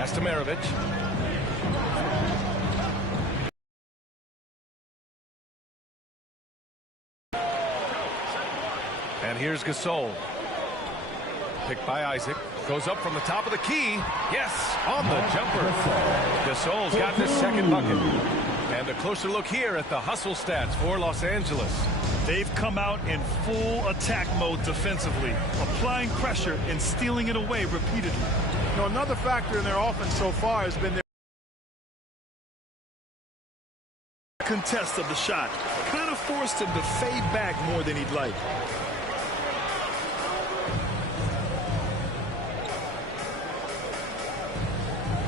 Pass to Maravich. And here's Gasol. Picked by Isaac. Goes up from the top of the key. Yes, on the jumper. Gasol's got his second bucket. And a closer look here at the hustle stats for Los Angeles. They've come out in full attack mode defensively, applying pressure and stealing it away repeatedly. You know, another factor in their offense so far has been their contest of the shot. Kind of forced him to fade back more than he'd like.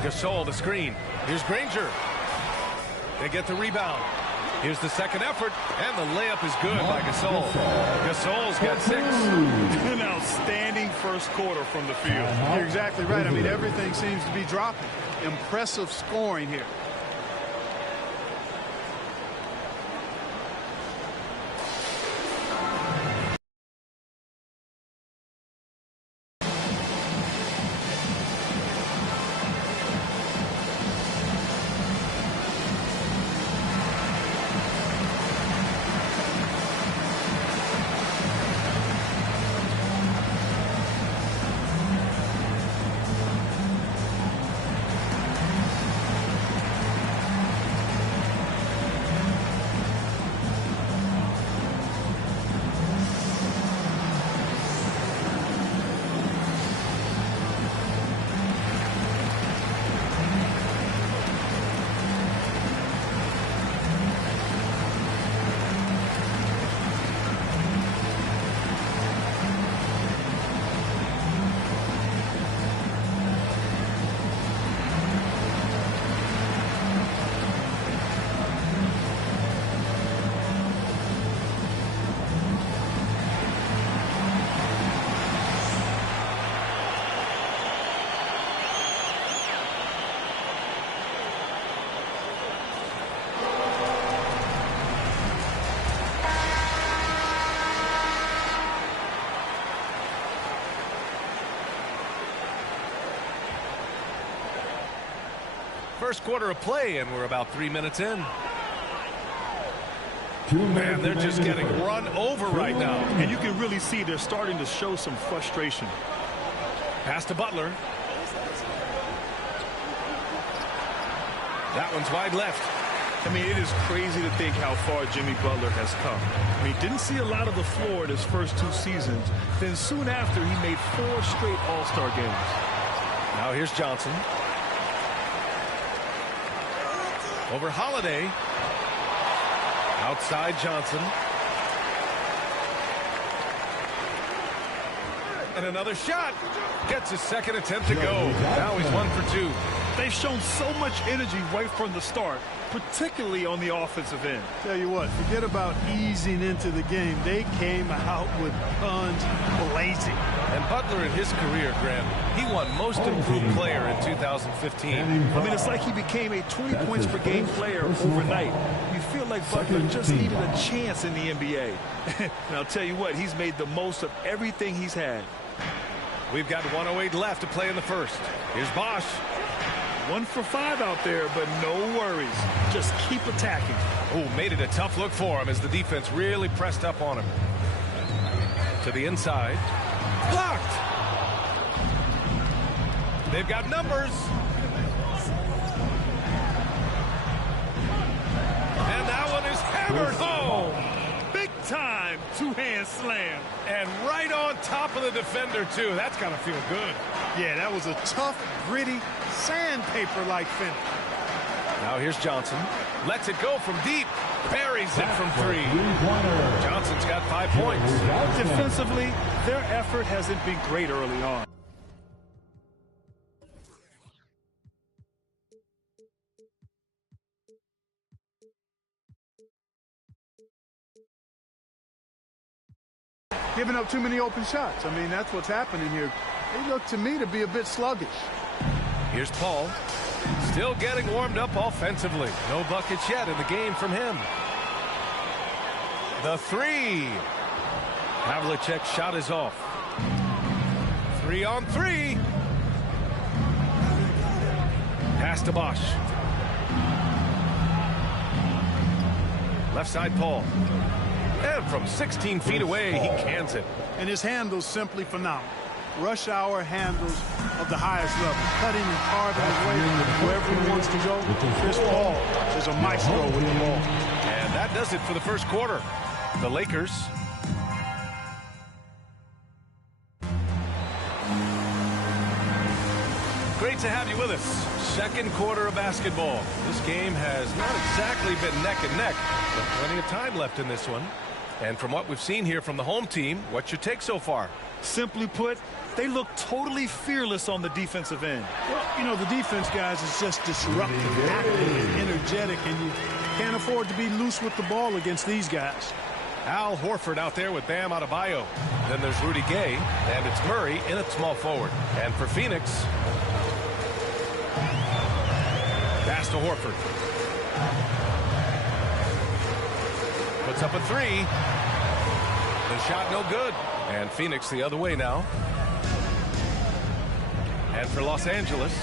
Gasol the screen. Here's Granger. They get the rebound. Here's the second effort, and the layup is good by Gasol. Gasol's got 6. An outstanding first quarter from the field. You're exactly right. I mean, everything seems to be dropping. Impressive scoring here. First quarter of play, and we're about 3 minutes in. Man, they're just getting run over right now. And you can really see they're starting to show some frustration. Pass to Butler. That one's wide left. I mean, it is crazy to think how far Jimmy Butler has come. I mean, didn't see a lot of the floor in his first 2 seasons. Then soon after, he made 4 straight All-Star games. Now here's Johnson. Over Holiday. Outside Johnson. And another shot. Gets his second attempt to go. Now he's 1 for 2. They've shown so much energy right from the start, particularly on the offensive end. Tell you what, forget about easing into the game. They came out with guns blazing. And Butler in his career, Graham, he won Most Improved Player in 2015. I mean, it's like he became a 20 points per game player overnight. You feel like Butler just needed a chance in the NBA. And I'll tell you what, he's made the most of everything he's had. We've got 1:08 left to play in the first. Here's Bosch. 1 for 5 out there, but no worries. Just keep attacking. Oh, made it a tough look for him as the defense really pressed up on him. To the inside. Blocked! They've got numbers. And that one is hammered home. Big time two-hand slam. And right on top of the defender, too. That's got to feel good. Yeah, that was a tough, gritty, sandpaper-like finish. Now here's Johnson. Lets it go from deep. Buries it from 3. Johnson's got 5 points. Defensively, their effort hasn't been great early on. Giving up too many open shots. I mean, that's what's happening here. They look to me to be a bit sluggish. Here's Paul. Still getting warmed up offensively. No buckets yet in the game from him. The 3. Havlicek's shot is off. 3 on 3. Pass to Bosch. Left side, Paul. And from 16 feet away, he cans it. And his handles simply phenomenal. Rush hour handles of the highest level. Cutting and carving his way wherever he wants to go. Chris Paul is a maestro with the ball. And that does it for the first quarter. The Lakers great to have you with us. Second quarter of basketball. This game has not exactly been neck and neck, but plenty of time left in this one. And from what we've seen here from the home team, what's your take so far? Simply put, they look totally fearless on the defensive end. Well, you know, the defense, guys, is just disruptive, active, and energetic, and you can't afford to be loose with the ball against these guys. Al Horford out there with Bam Adebayo. Then there's Rudy Gay, and it's Murray in at small forward. And for Phoenix, pass to Horford. Puts up a three. The shot no good. And Phoenix the other way now. And for Los Angeles,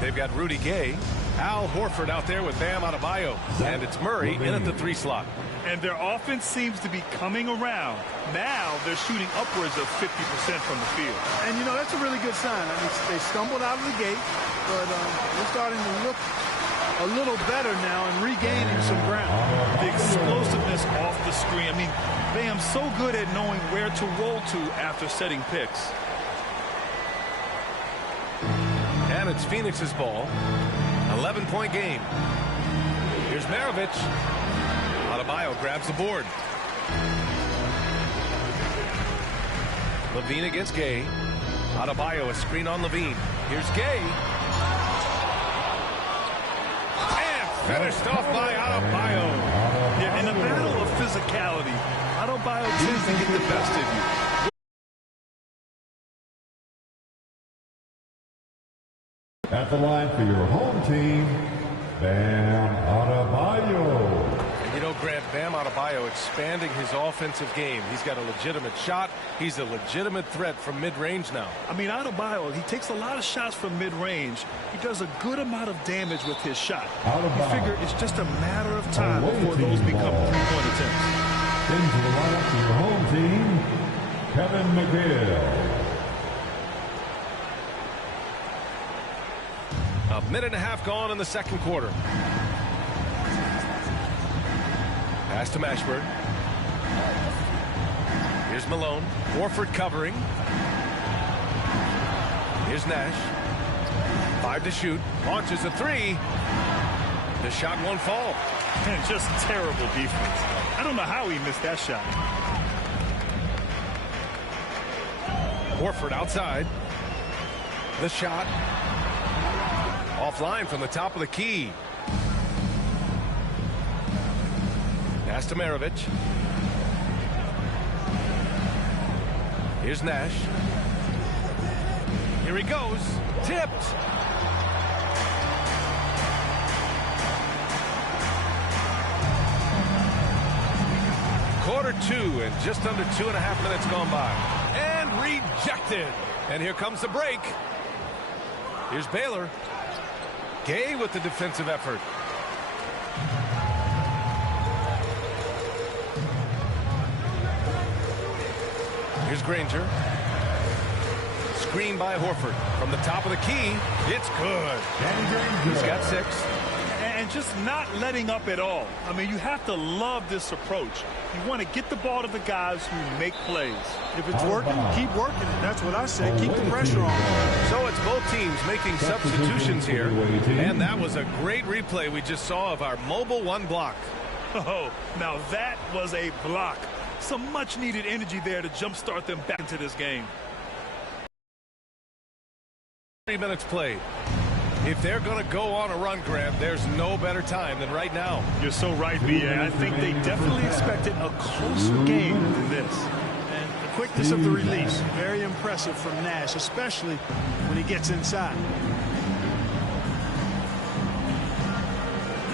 they've got Rudy Gay. Al Horford out there with Bam Adebayo. And it's Murray in at the 3 slot. And their offense seems to be coming around. Now they're shooting upwards of 50% from the field. And, you know, that's a really good sign. I mean, they stumbled out of the gate, but they're starting to look a little better now and regaining some ground. The explosiveness off the screen. I mean, Bam's so good at knowing where to roll to after setting picks. And it's Phoenix's ball. 11-point game. Here's Maravich. Adebayo grabs the board. Levine against Gay. Adebayo, a screen on Levine. Here's Gay. And finished off by Adebayo. Yeah, in a battle of physicality, Adebayo tends to get the best of you. At the line for your home team, Bam Adebayo. And you know, Grant, Bam Adebayo expanding his offensive game. He's got a legitimate shot. He's a legitimate threat from mid-range now. I mean, Adebayo, he takes a lot of shots from mid-range. He does a good amount of damage with his shot. You figure it's just a matter of time before those become three-point attempts. Into the lineup for your home team, Kevin McHale. A minute and a half gone in the second quarter. Pass to Mashburn. Here's Malone. Horford covering. Here's Nash. 5 to shoot. Launches a 3. The shot won't fall. And just terrible defense. I don't know how he missed that shot. Horford outside. The shot. Offline from the top of the key. Pass to Maravich. Here's Nash. Here he goes. Tipped. Quarter 2 and just under 2.5 minutes gone by. And rejected. And here comes the break. Here's Baylor. Gay with the defensive effort. Here's Granger. Screen by Horford. From the top of the key, it's good. He's got 6. And just not letting up at all. I mean, you have to love this approach. You want to get the ball to the guys who make plays. If it's working, keep working it. That's what I say. Keep the pressure on. So it's both teams making substitutions here. And that was a great replay we just saw of our mobile 1 block. Oh, now that was a block. Some much-needed energy there to jumpstart them back into this game. 3 minutes played. If they're going to go on a run, Grant, there's no better time than right now. You're so right, B.A. I think they definitely expected a closer game than this. And the quickness of the release, very impressive from Nash, especially when he gets inside.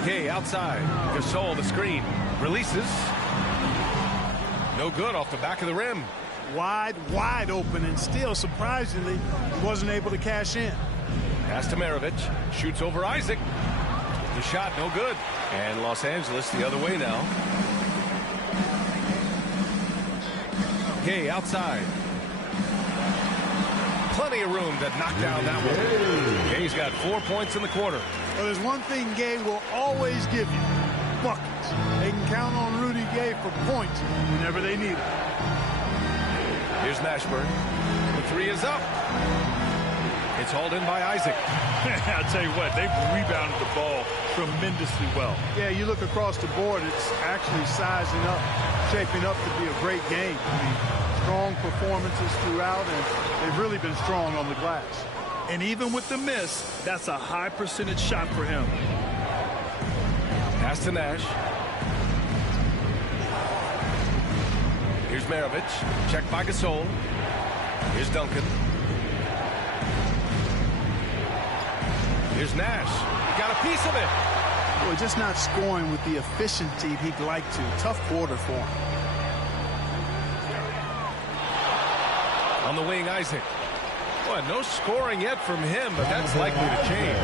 Gay outside. Gasol the screen. Releases. No good off the back of the rim. Wide open, and still, surprisingly, he wasn't able to cash in. Pass to Maravich. Shoots over Isaac. The shot no good. And Los Angeles the other way now. Gay outside. Plenty of room to knock down that one. Gay's got 4 points in the quarter. Well, there's one thing Gay will always give you. Buckets. They can count on Rudy Gay for points whenever they need it. Here's Mashburn. The three is up. It's hauled in by Isaac. I'll tell you what, they've rebounded the ball tremendously well. Yeah, you look across the board, it's actually sizing up, shaping up to be a great game. I mean, strong performances throughout, and they've really been strong on the glass. And even with the miss, that's a high percentage shot for him. Pass to Nash. Here's Maravich. Checked by Gasol. Here's Duncan. Here's Nash. Got a piece of it. Boy, just not scoring with the efficiency he'd like to. Tough quarter for him. On the wing, Isaac. Boy, no scoring yet from him, but that's likely to change.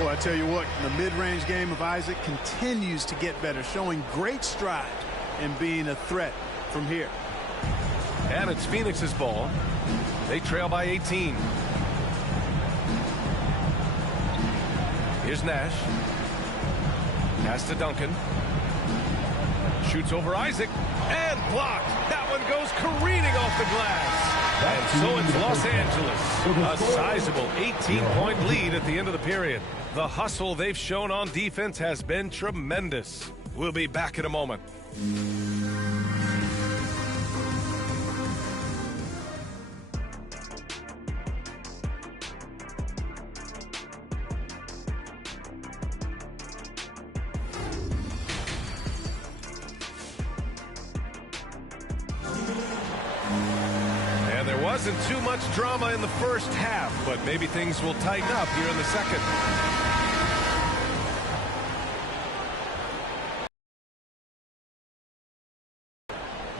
Boy, I tell you what, the mid-range game of Isaac continues to get better, showing great stride and being a threat from here. And it's Phoenix's ball. They trail by 18. Here's Nash. Pass to Duncan. Shoots over Isaac. And blocked. That one goes careening off the glass. And so it's Los Angeles. A sizable 18-point lead at the end of the period. The hustle they've shown on defense has been tremendous. We'll be back in a moment. Wasn't too much drama in the first half, but maybe things will tighten up here in the second.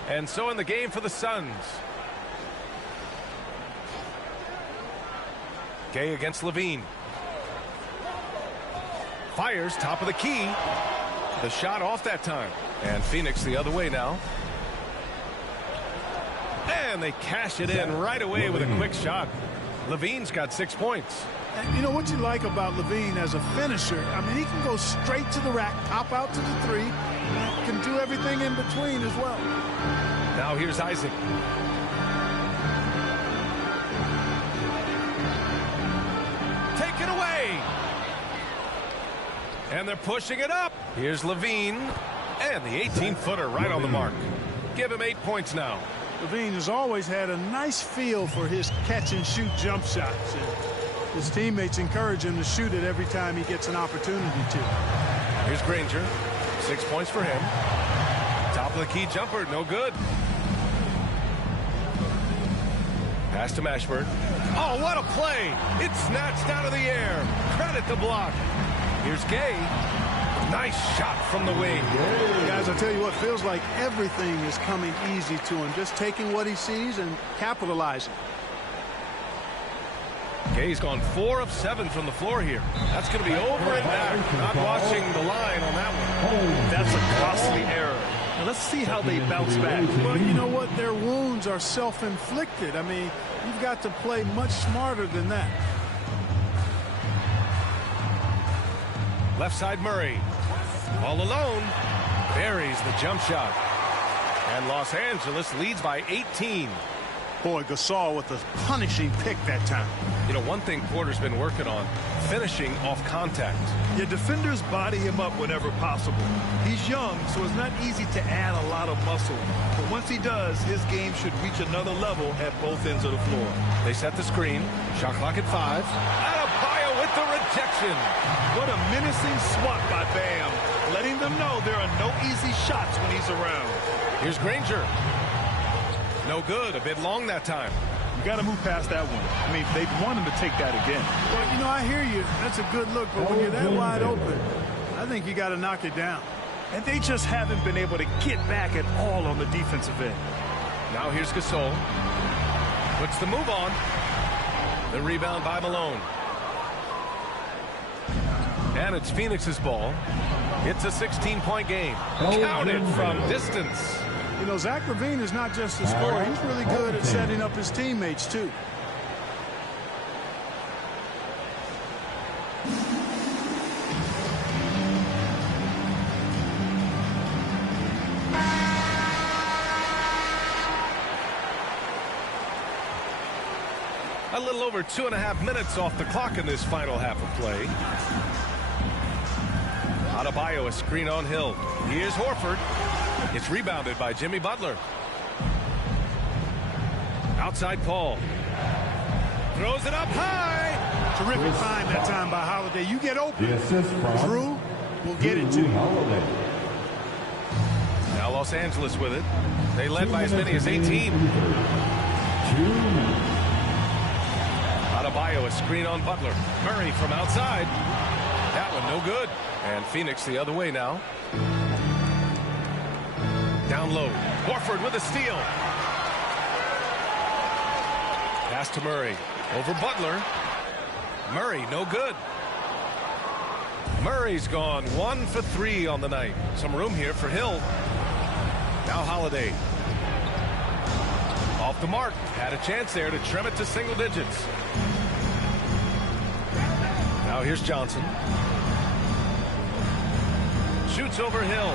And so in the game for the Suns. Gay against Levine. Fires top of the key. The shot off that time. And Phoenix the other way now. And they cash it in right away with a quick shot. Levine's got 6 points. And you know what you like about Levine as a finisher? I mean, he can go straight to the rack, pop out to the three, can do everything in between as well. Now here's Isaac. Take it away. And they're pushing it up. Here's Levine. And the 18-footer right on the mark. Give him 8 points now. Levine has always had a nice feel for his catch-and-shoot jump shots. And his teammates encourage him to shoot it every time he gets an opportunity to. Here's Granger. 6 points for him. Top of the key jumper, no good. Pass to Mashburn. Oh, what a play! It's snatched out of the air. Credit the block. Here's Gay. Nice shot from the wing. Guys, I'll tell you what, feels like everything is coming easy to him. Just taking what he sees and capitalizing. Gay's gone 4 of 7 from the floor here. That's going to be over and back. Not watching the line on that one. That's a costly error. Now let's see how they bounce back. Well, you know what? Their wounds are self-inflicted. I mean, you've got to play much smarter than that. Left side Murray. All alone. Buries the jump shot. And Los Angeles leads by 18. Boy, Gasol with a punishing pick that time. You know, one thing Porter's been working on, finishing off contact. Your defenders body him up whenever possible. He's young, so it's not easy to add a lot of muscle. But once he does, his game should reach another level at both ends of the floor. They set the screen. Shot clock at 5. Adebayo with the rejection. What a menacing swat by Bam, letting them know there are no easy shots when he's around. Here's Granger. No good. A bit long that time. You got to move past that one. I mean, they want him to take that again. Well, you know, I hear you. That's a good look, but when you're that wide open, I think you got to knock it down. And they just haven't been able to get back at all on the defensive end. Now here's Gasol. Puts the move on. The rebound by Malone. Again, it's Phoenix's ball. It's a 16-point game. Counted from distance. You know, Zach LaVine is not just a scorer. He's really good at setting up his teammates, too. A little over 2.5 minutes off the clock in this final half of play. Adebayo, a screen on Hill. Here's Horford. It's rebounded by Jimmy Butler. Outside Paul. Throws it up high. Terrific find that time by Holiday. You get open. Drew will get it to you. Now Los Angeles with it. They led by as many as 18. Adebayo, a screen on Butler. Murray from outside. That one no good. And Phoenix the other way now. Down low. Horford with a steal. Pass to Murray. Over Butler. Murray no good. Murray's gone 1 for 3 on the night. Some room here for Hill. Now Holiday. Off the mark. Had a chance there to trim it to single digits. Now here's Johnson. Shoots over Hill.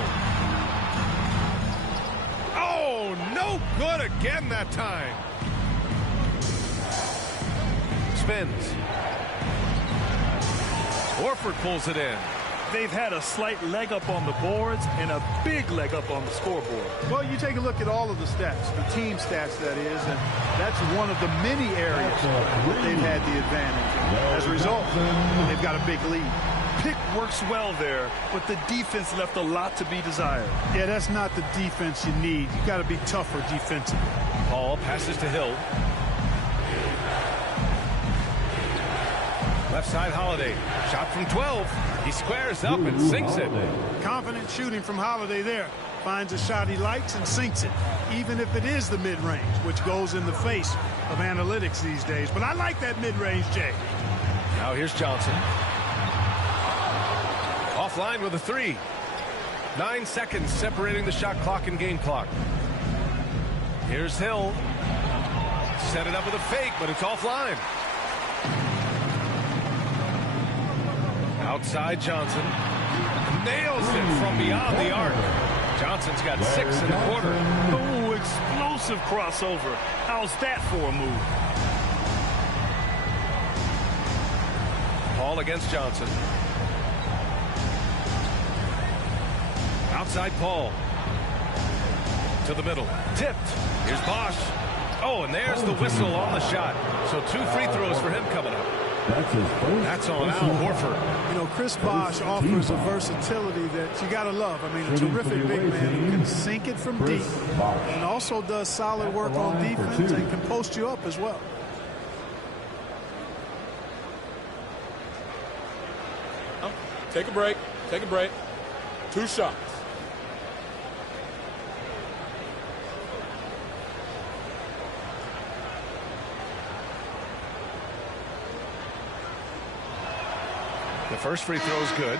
Oh, no good again that time. Spins. Horford pulls it in. They've had a slight leg up on the boards and a big leg up on the scoreboard. Well, you take a look at all of the stats, the team stats, that is, and that's one of the many areas that they've had the advantage. As a result, they've got a big lead. Pick works well there, but the defense left a lot to be desired. Yeah, that's not the defense you need. You got to be tougher defensively. Paul passes to Hill. Left side Holiday. Shot from 12. He squares up and sinks it. Confident shooting from Holiday there. Finds a shot he likes and sinks it, even if it is the mid-range, which goes in the face of analytics these days. But I like that mid-range, Jay. Now here's Johnson. Offline with a 3. 9 seconds separating the shot clock and game clock. Here's Hill. Set it up with a fake, but it's offline. Outside Johnson. Nails it from beyond the arc. Johnson's got 6 in the quarter. Oh, explosive crossover. How's that for a move? Paul against Johnson. Outside Paul. To the middle. Tipped. Here's Bosch. Oh, and there's the whistle on the shot. So 2 free throws for him coming up. That's on Al Horford. You know, Chris Bosch offers a versatility that you got to love. I mean, a terrific big man who can sink it from deep and also does solid work on defense and can post you up as well. Take a break. Take a break. 2 shots. The first free throw is good.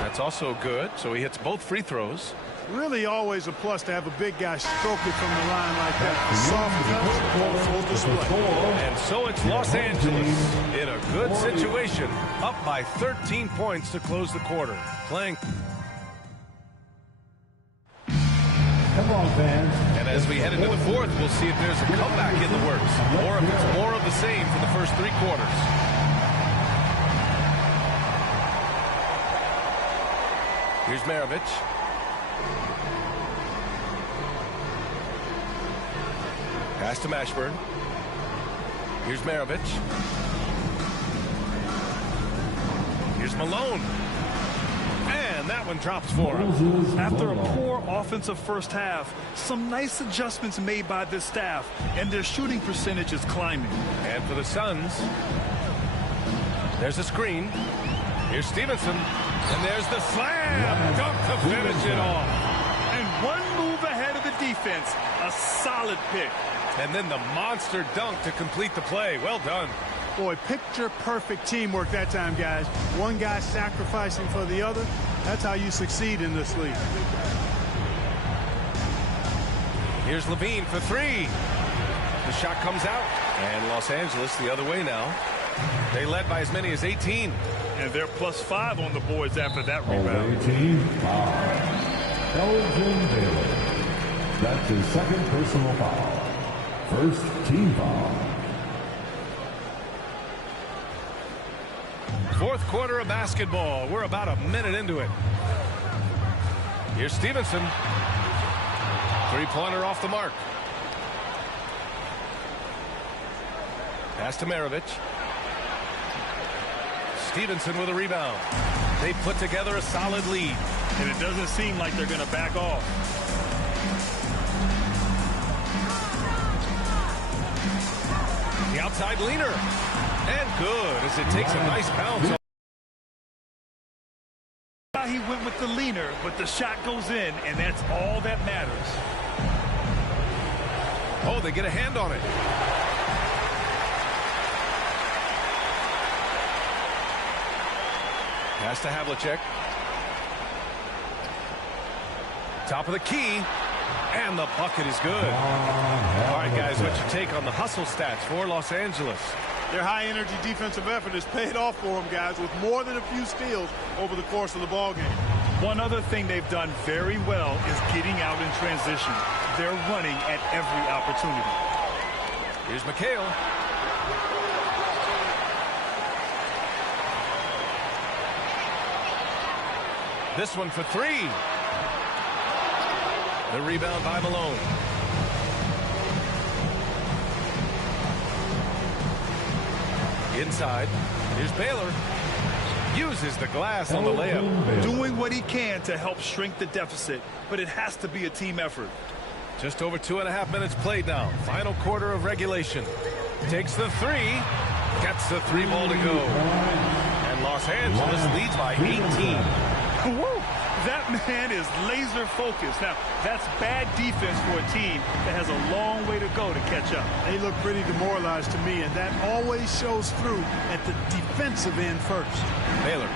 That's also good. So he hits both free throws. Really always a plus to have a big guy stroke it from the line like that. Soft touch on full display. And so it's Los Angeles in a good situation, up by 13 points to close the quarter. Playing. Come on, fans. And as we head into the fourth, we'll see if there's a comeback in the works, or if it's more of the same for the first 3 quarters. Here's Maravich. Pass to Mashburn. Here's Maravich. Here's Malone. And that one drops for him. After a poor offensive first half, some nice adjustments made by this staff, and their shooting percentage is climbing. And for the Suns, there's a screen. Here's Stevenson. And there's the slam. Dunk to finish it off. And move ahead of the defense. A solid pick. And then the monster dunk to complete the play. Well done. Boy, picture-perfect teamwork that time, guys. One guy sacrificing for the other. That's how you succeed in this league. Here's Levine for three. The shot comes out. And Los Angeles the other way now. They led by as many as 18. And they're +5 on the boards after that rebound. 18 foul. Elgin Baylor. That's his second personal foul. First team foul. Fourth quarter of basketball. We're about a minute into it. Here's Stevenson. Three-pointer off the mark. Pass to Maravich. Stevenson with a rebound. They put together a solid lead. And it doesn't seem like they're going to back off. The outside leaner. And good as it takes a nice bounce. He went with the leaner, but the shot goes in, and that's all that matters. Oh, they get a hand on it. Pass to Havlicek. Top of the key. And the bucket is good. All right, guys, what's your take on the hustle stats for Los Angeles? Their high-energy defensive effort has paid off for them, guys, with more than a few steals over the course of the ballgame. One other thing they've done very well is getting out in transition. They're running at every opportunity. Here's McHale. This one for three. The rebound by Malone. Inside. Here's Baylor. Uses the glass on the layup. Doing what he can to help shrink the deficit, but it has to be a team effort. Just over 2.5 minutes played now. Final quarter of regulation. Takes the three. Gets the three ball to go. And Los Angeles leads by 18. Woo! That man is laser focused. Now, that's bad defense for a team that has a long way to go to catch up. They look pretty demoralized to me, and that always shows through at the defensive end first. Baylor.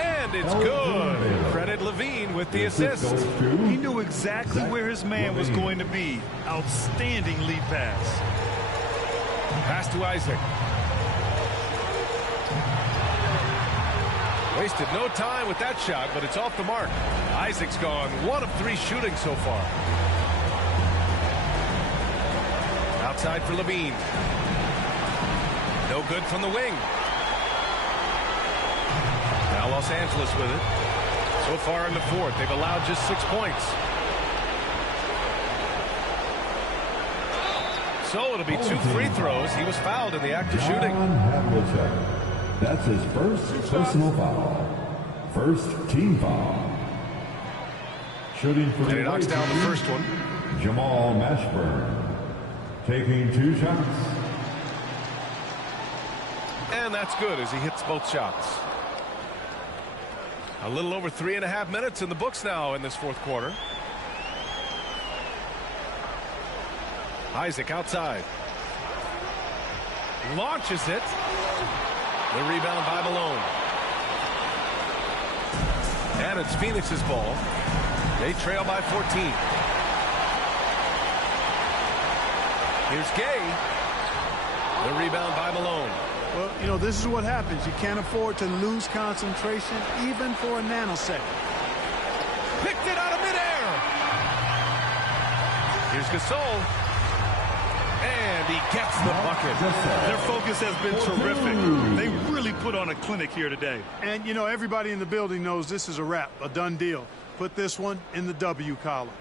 And it's good. Credit Levine with the assist. He knew exactly where his man was going to be. Outstanding lead pass. Pass to Isaac. Wasted no time with that shot, but it's off the mark. Isaac's gone 1 of 3 shooting so far. Outside for Levine. No good from the wing. Now Los Angeles with it. So far in the fourth, they've allowed just 6 points. So it'll be 2 free throws. He was fouled in the act of shooting. That's his first personal foul. First team foul. Shooting for and he knocks down the first one. Jamal Mashburn taking 2 shots. And that's good as he hits both shots. A little over 3.5 minutes in the books now in this fourth quarter. Isaac outside. Launches it. The rebound by Malone. And it's Phoenix's ball. They trail by 14. Here's Gay. The rebound by Malone. Well, you know, this is what happens. You can't afford to lose concentration even for a nanosecond. Picked it out of midair. Here's Gasol. And he gets the bucket. Their focus has been terrific. They really put on a clinic here today. And, you know, everybody in the building knows this is a wrap, a done deal. Put this one in the W column.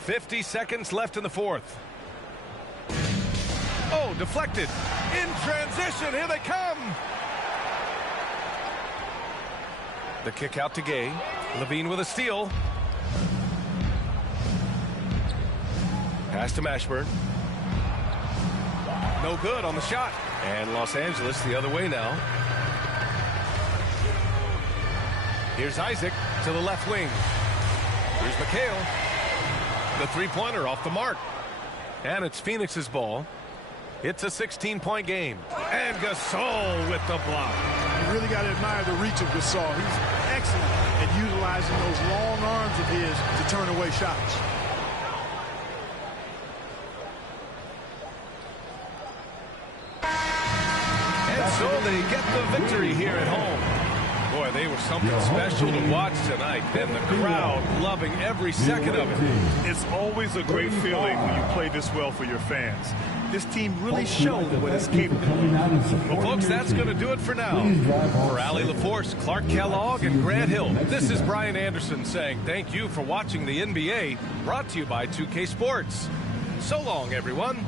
50 seconds left in the fourth. Oh, deflected. In transition. Here they come. The kick out to Gay. Levine with a steal. Pass to Mashburn. No good on the shot. And Los Angeles the other way now. Here's Isaac to the left wing. Here's McHale. The three-pointer off the mark. And it's Phoenix's ball. It's a 16-point game. And Gasol with the block. You really got to admire the reach of Gasol. He's excellent at utilizing those long arms of his to turn away shots. And so they get the victory here at home. Boy, they were something special to watch tonight, and the crowd loving every second of it. It's always a great feeling when you play this well for your fans. This team really showed what it's capable of. Well, folks, that's going to do it for now. For Allie LaForce, Clark Kellogg, and Grant Hill, this is Brian Anderson saying thank you for watching the NBA, brought to you by 2K Sports. So long, everyone.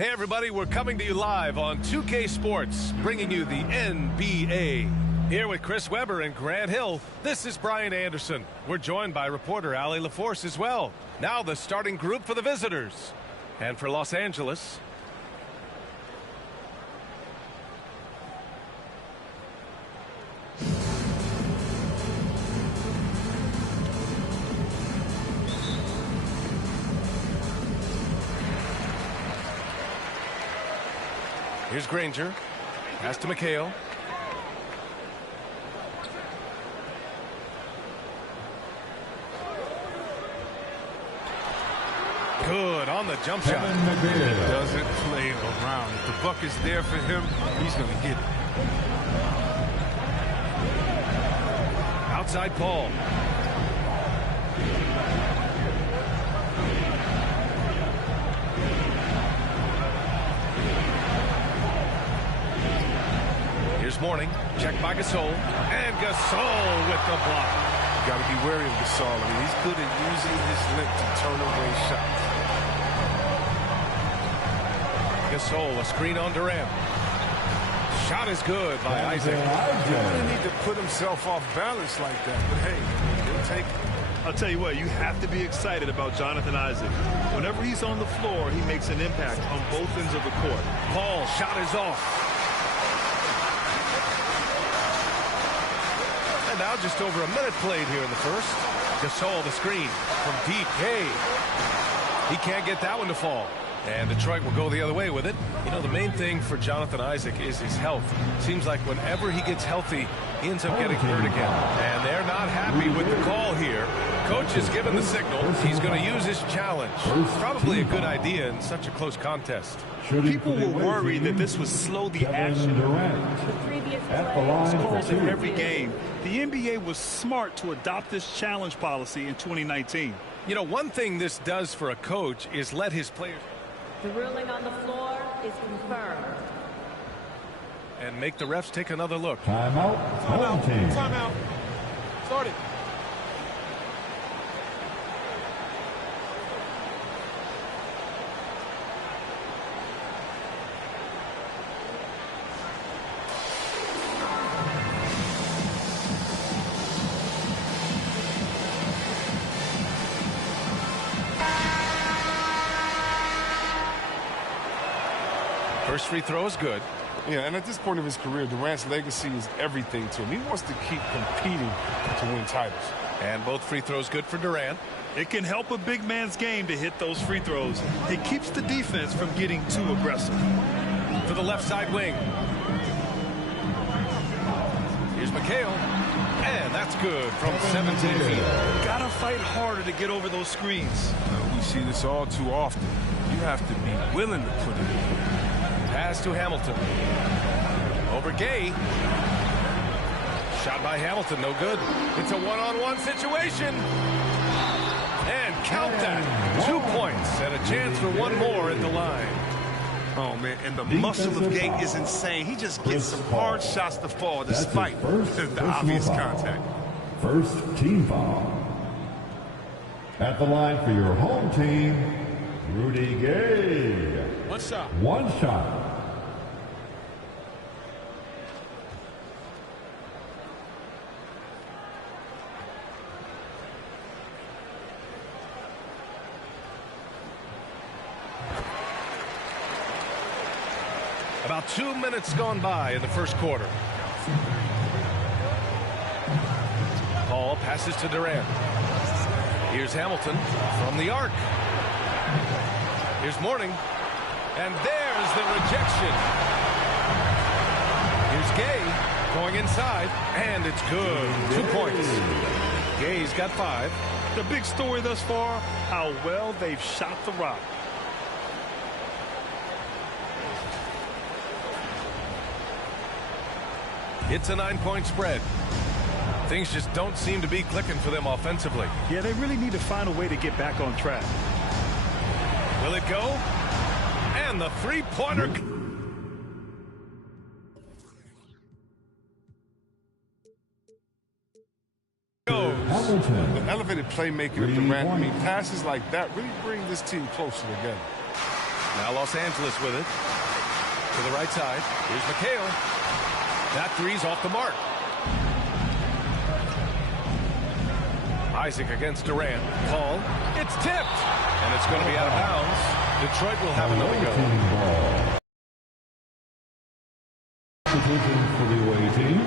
Hey everybody, we're coming to you live on 2K Sports, bringing you the NBA. Here with Chris Webber and Grant Hill, this is Brian Anderson. We're joined by reporter Allie LaForce as well. Now the starting group for the visitors. And for Los Angeles, here's Granger. Pass to McHale. Good on the jump shot. Doesn't play around. If the buck is there for him, he's going to get it. Outside Paul. Here's Mourning. Checked by Gasol. And Gasol with the block. You got to be wary of Gasol. I mean, he's good at using his length to turn away shots. Gasol, a screen on Durant. Shot is good by Isaac. He doesn't need to put himself off balance like that, but hey, he'll take it. I'll tell you what, you have to be excited about Jonathan Isaac. Whenever he's on the floor, he makes an impact on both ends of the court. Paul, shot is off. And now just over a minute played here in the first. Gasol, the screen from deep. Hey, he can't get that one to fall. And Detroit will go the other way with it. You know, the main thing for Jonathan Isaac is his health. Seems like whenever he gets healthy, he ends up getting hurt again. And they're not happy with the call here. Coach has given the signal. He's going to use his challenge. Probably a good idea in such a close contest. People were worried that this would slow the action. It's called in every game. The NBA was smart to adopt this challenge policy in 2019. You know, one thing this does for a coach is let his players... The ruling on the floor is confirmed. And make the refs take another look. Timeout. Home team. Timeout. Start it. First free throw is good. Yeah, and at this point of his career, Durant's legacy is everything to him. He wants to keep competing to win titles. And both free throws good for Durant. It can help a big man's game to hit those free throws. It keeps the defense from getting too aggressive. To the left side wing. Here's McHale. And that's good from 17 feet. Gotta fight harder to get over those screens. We see this all too often. You have to be willing to put it in. Pass to Hamilton. Over Gay. Shot by Hamilton, no good. It's a one-on-one situation. And count that. 2 points and a chance for one more at the line. Oh, man, and the muscle of Gay is insane. He just gets some hard shots to fall despite the obvious contact. First team foul. At the line for your home team, Rudy Gay. One shot. One shot. About 2 minutes gone by in the first quarter. Paul passes to Durant. Here's Hamilton from the arc. Here's Mourning. And there's the rejection. Here's Gay going inside. And it's good. 2 points. Gay's got 5. The big story thus far, how well they've shot the rock. It's a 9-point spread. Things just don't seem to be clicking for them offensively. Yeah, they really need to find a way to get back on track. Will it go? And the three-pointer goes. The elevated playmaking of Durant, I mean, passes like that really bring this team closer together. Now Los Angeles with it. To the right side. Here's McHale. That three's off the mark. Isaac against Durant. Paul. It's tipped. And it's going to be out of bounds. Detroit will have another go. Substitution for the away team.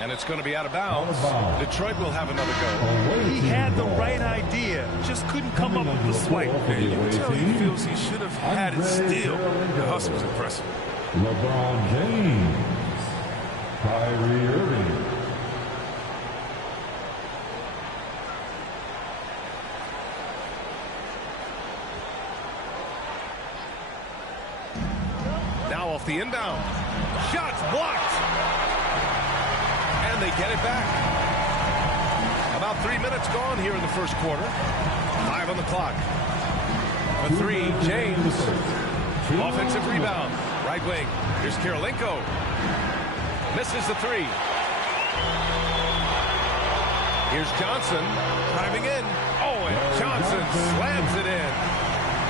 And it's going to be out of bounds. Detroit will have another go. He had the right idea, just couldn't come up with the swipe. And you can tell he feels he should have had it still. The hustle's impressive. LeBron James. Kyrie Irving. Now off the inbound. Shots blocked. And they get it back. About 3 minutes gone here in the first quarter. 5 on the clock. A three, James. Offensive rebound. Right wing. Here's Karolinko. Misses the three. Here's Johnson. Driving in. Oh, and Johnson slams it in.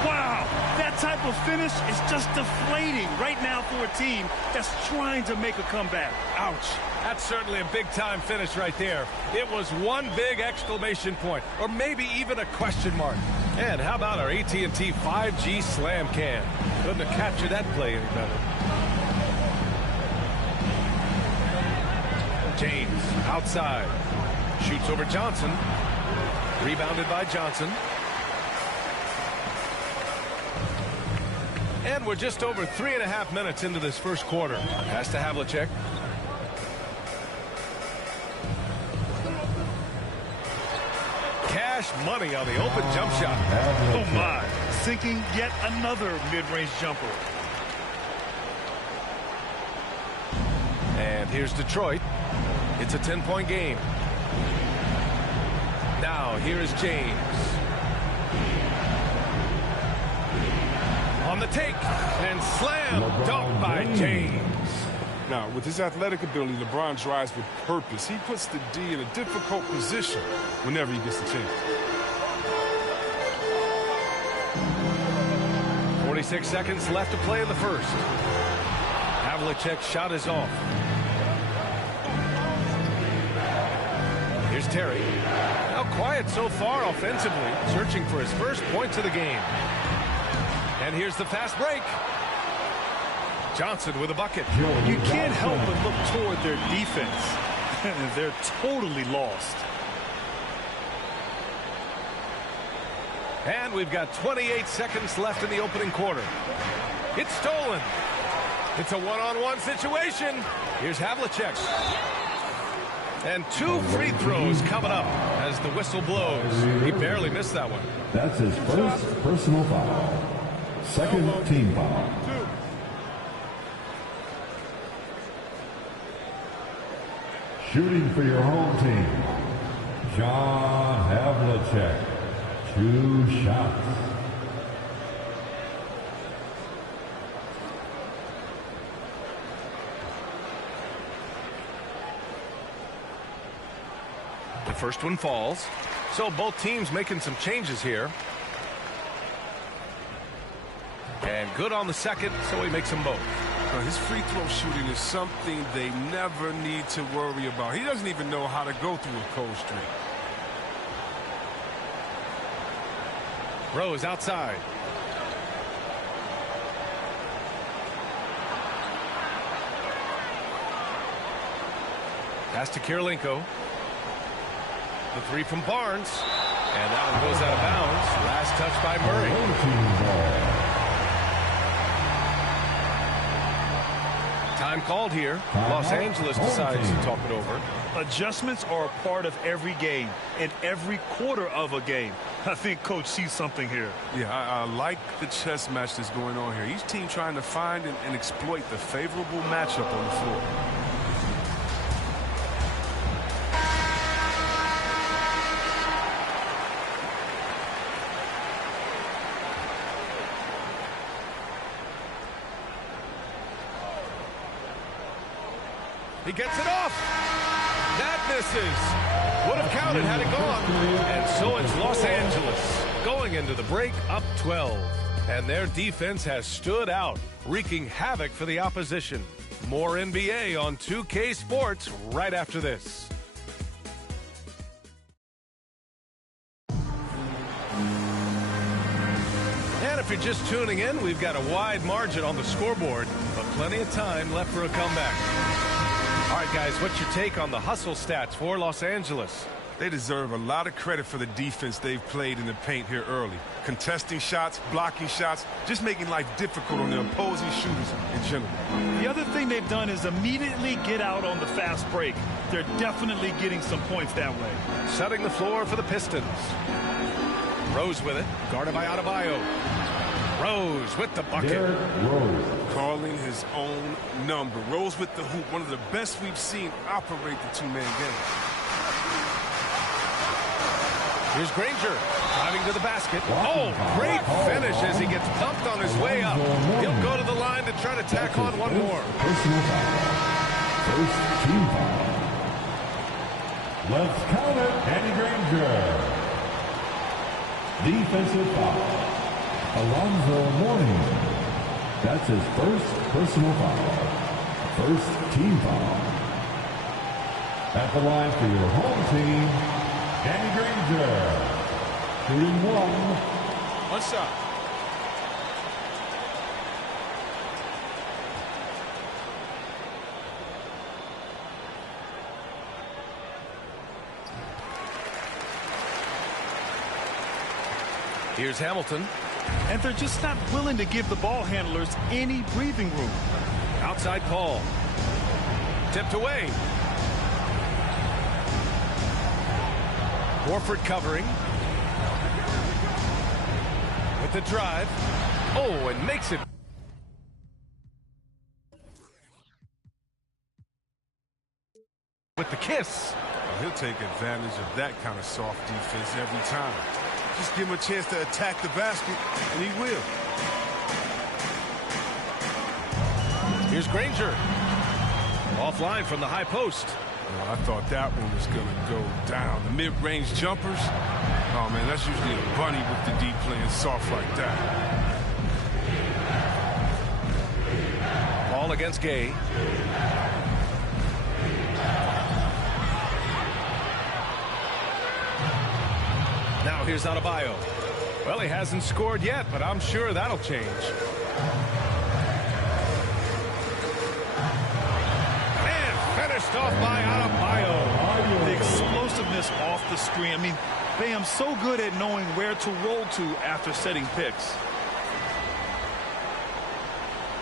Wow, that type of finish is just deflating right now for a team that's trying to make a comeback. Ouch. That's certainly a big-time finish right there. It was one big exclamation point, or maybe even a question mark. And how about our AT&T 5G slam cam? Couldn't have captured that play any better. James outside. Shoots over Johnson. Rebounded by Johnson. And we're just over 3.5 minutes into this first quarter. Pass to Havlicek. Cash money on the open jump shot. Oh, my. Sinking yet another mid-range jumper. And here's Detroit. It's a 10-point game. Now, here is James. On the take. And slam dunk by James. Now, with his athletic ability, LeBron drives with purpose. He puts the D in a difficult position whenever he gets the chance. 46 seconds left to play in the first. Havlicek's shot is off. Here's Terry. Now quiet so far offensively, searching for his first points of the game. And here's the fast break. Johnson with a bucket. You can't help but look toward their defense. They're totally lost. And we've got 28 seconds left in the opening quarter. It's stolen. It's a one-on-one situation. Here's Havlicek. And 2 free throws coming up as the whistle blows. He barely missed that one. That's his first personal foul. Second team foul. Shooting for your home team, John Havlicek. 2 shots. The first one falls. So both teams making some changes here. And good on the second, so he makes them both. His free throw shooting is something they never need to worry about. He doesn't even know how to go through a cold streak. Rose outside. Pass to Karolinko. The three from Barnes. And that one goes out of bounds. Last touch by Murray. Time called here. Los Angeles decides to talk it over. Adjustments are a part of every game and every quarter of a game. I think Coach sees something here. Yeah, I like the chess match that's going on here. Each team trying to find and exploit the favorable matchup on the floor. He gets it off. That misses. Would have counted had it gone. And so it's Los Angeles going into the break up 12. And their defense has stood out, wreaking havoc for the opposition. More NBA on 2K Sports right after this. And if you're just tuning in, we've got a wide margin on the scoreboard, but plenty of time left for a comeback. All right, guys, what's your take on the hustle stats for Los Angeles? They deserve a lot of credit for the defense they've played in the paint here early. Contesting shots, blocking shots, just making life difficult on the opposing shooters in general. The other thing they've done is immediately get out on the fast break. They're definitely getting some points that way. Setting the floor for the Pistons. Rose with it, guarded by Adebayo. Rose with the bucket. Rose. Calling his own number. Rose with the hoop, one of the best we've seen operate the two-man game. Here's Granger driving to the basket. Oh, great finish as he gets pumped on his way up. He'll go to the line to try to tack on one more. Personal foul. First team foul. Let's count it. Danny Granger. Defensive foul. Alonzo Mourning. That's his first personal foul. First team foul. At the line for your home team, Danny Granger. Shooting one shot. Here's Hamilton. And they're just not willing to give the ball handlers any breathing room. Outside Paul. Tipped away. Horford covering. With the drive. Oh, and makes it. With the kiss. Well, he'll take advantage of that kind of soft defense every time. Just give him a chance to attack the basket, and he will. Here's Granger. Offline from the high post. Well, I thought that one was going to go down. The mid-range jumpers, oh, man, that's usually a bunny with the deep playing soft like that. Ball against Gay. Now here's Adebayo. Well, he hasn't scored yet, but I'm sure that'll change. And finished off by Adebayo. The explosiveness off the screen. I mean, Bam's so good at knowing where to roll to after setting picks.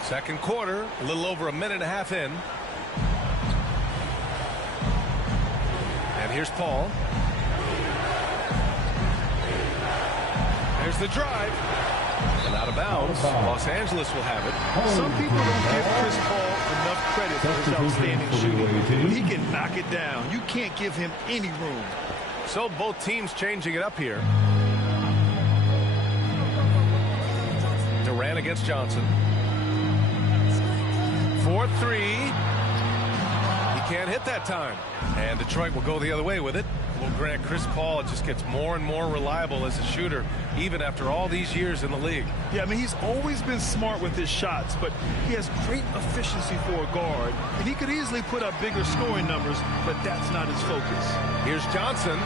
Second quarter, a little over a minute and a half in. And here's Paul. There's the drive. And out of bounds. Los Angeles will have it. Some people don't give Chris Paul enough credit for his outstanding shooting. He can knock it down. You can't give him any room. So both teams changing it up here. Durant against Johnson. 4-3. He can't hit that time. And Detroit will go the other way with it. Well, Grant, Chris Paul just gets more and more reliable as a shooter, even after all these years in the league. Yeah, I mean, he's always been smart with his shots, but he has great efficiency for a guard, and he could easily put up bigger scoring numbers, but that's not his focus. Here's Johnson,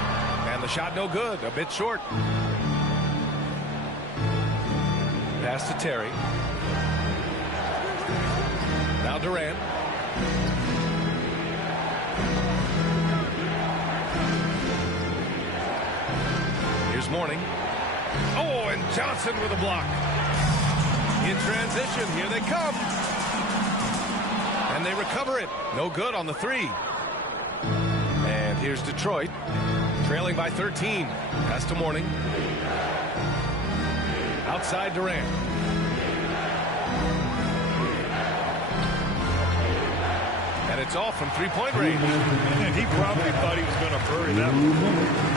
and the shot no good, a bit short. Pass to Terry. Now Durant. Here's Mourning. Oh, and Johnson with a block. In transition, here they come. And they recover it. No good on the three. And here's Detroit, trailing by 13. Pass to Mourning. Outside Durant. And it's off from three-point range. And he probably thought he was going to bury that one.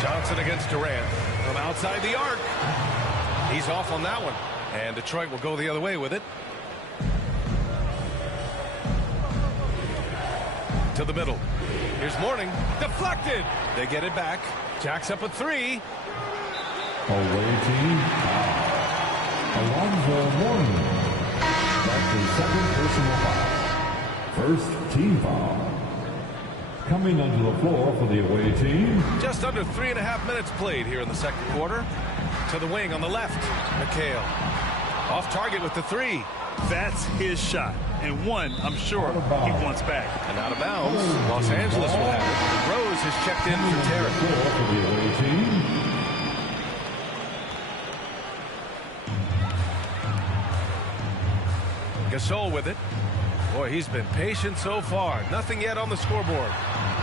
Johnson against Durant from outside the arc. He's off on that one. And Detroit will go the other way with it. to the middle. Here's Mourning. Deflected. They get it back. Jacks up a three. Away team foul. Alonzo Mourning. That's his second personal foul. First team foul. Coming onto the floor for the away team. Just under 3.5 minutes played here in the second quarter. To the wing on the left. McHale. Off target with the three. That's his shot. And one, I'm sure, he wants back. And out of bounds. Los Angeles will have it. Rose has checked in for Terry. For the away team. Gasol with it. Boy, he's been patient so far. Nothing yet on the scoreboard.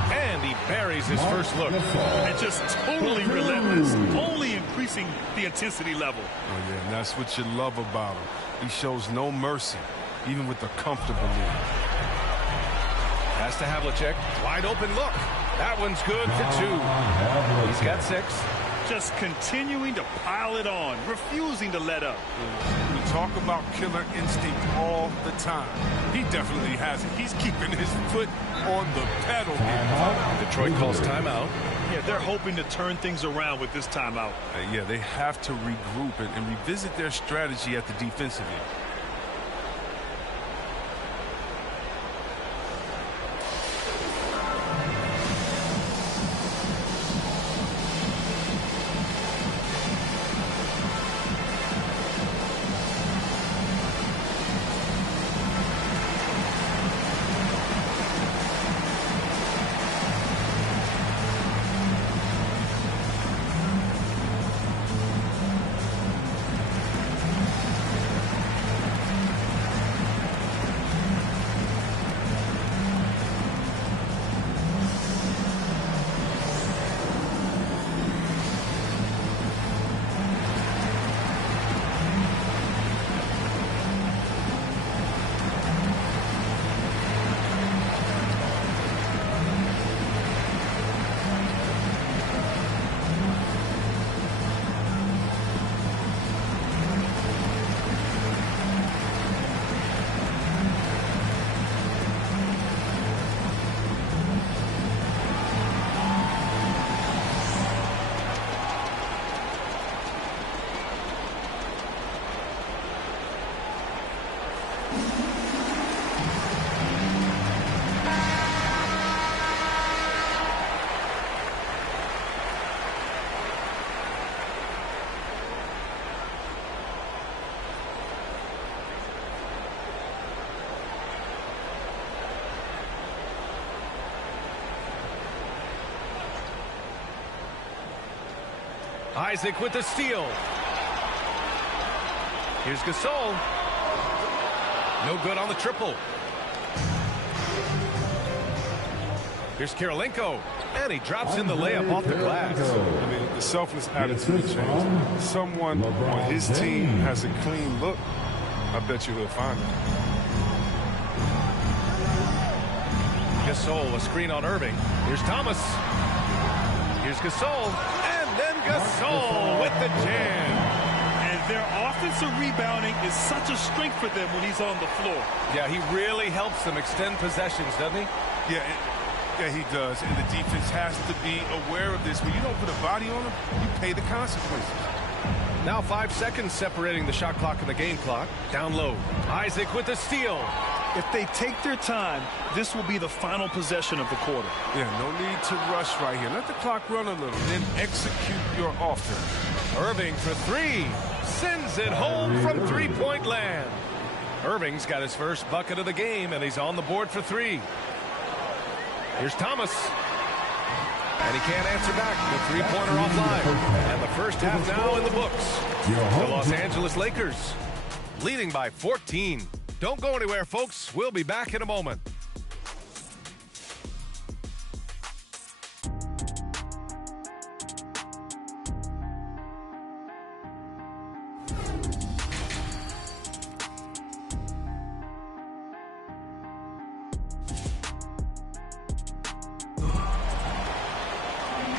And he buries his first look. And just totally relentless. Only increasing the intensity level. Oh, yeah, and that's what you love about him. He shows no mercy, even with the comfortable lead. Pass to Havlicek. Wide open look. That one's good for two. He's got 6. Just continuing to pile it on, refusing to let up. We talk about killer instinct all the time. He definitely has it. He's keeping his foot on the pedal. Detroit calls timeout. Yeah, they're hoping to turn things around with this timeout. Yeah, they have to regroup and revisit their strategy at the defensive end. Isaac with the steal. Here's Gasol. No good on the triple. Here's Kirilenko. And he drops in the layup off the glass. I mean, the selfless attitude change. Someone on his team has a clean look. I bet you he'll find it. Gasol, a screen on Irving. Here's Thomas. Here's Gasol. And then Gasol with the jam. And their offensive rebounding is such a strength for them when he's on the floor. Yeah, he really helps them extend possessions, doesn't he? Yeah, he does. And the defense has to be aware of this. When you don't put a body on him, you pay the consequences. Now 5 seconds separating the shot clock and the game clock. Down low. Isaac with the steal. If they take their time, this will be the final possession of the quarter. Yeah, no need to rush right here. Let the clock run a little, then execute your offense. Irving for three. Sends it home from three-point land. Irving's got his first bucket of the game, and he's on the board for three. Here's Thomas. And he can't answer back. The three-pointer offline. And the first half now in the books. The Los Angeles Lakers leading by 14. Don't go anywhere, folks. We'll be back in a moment.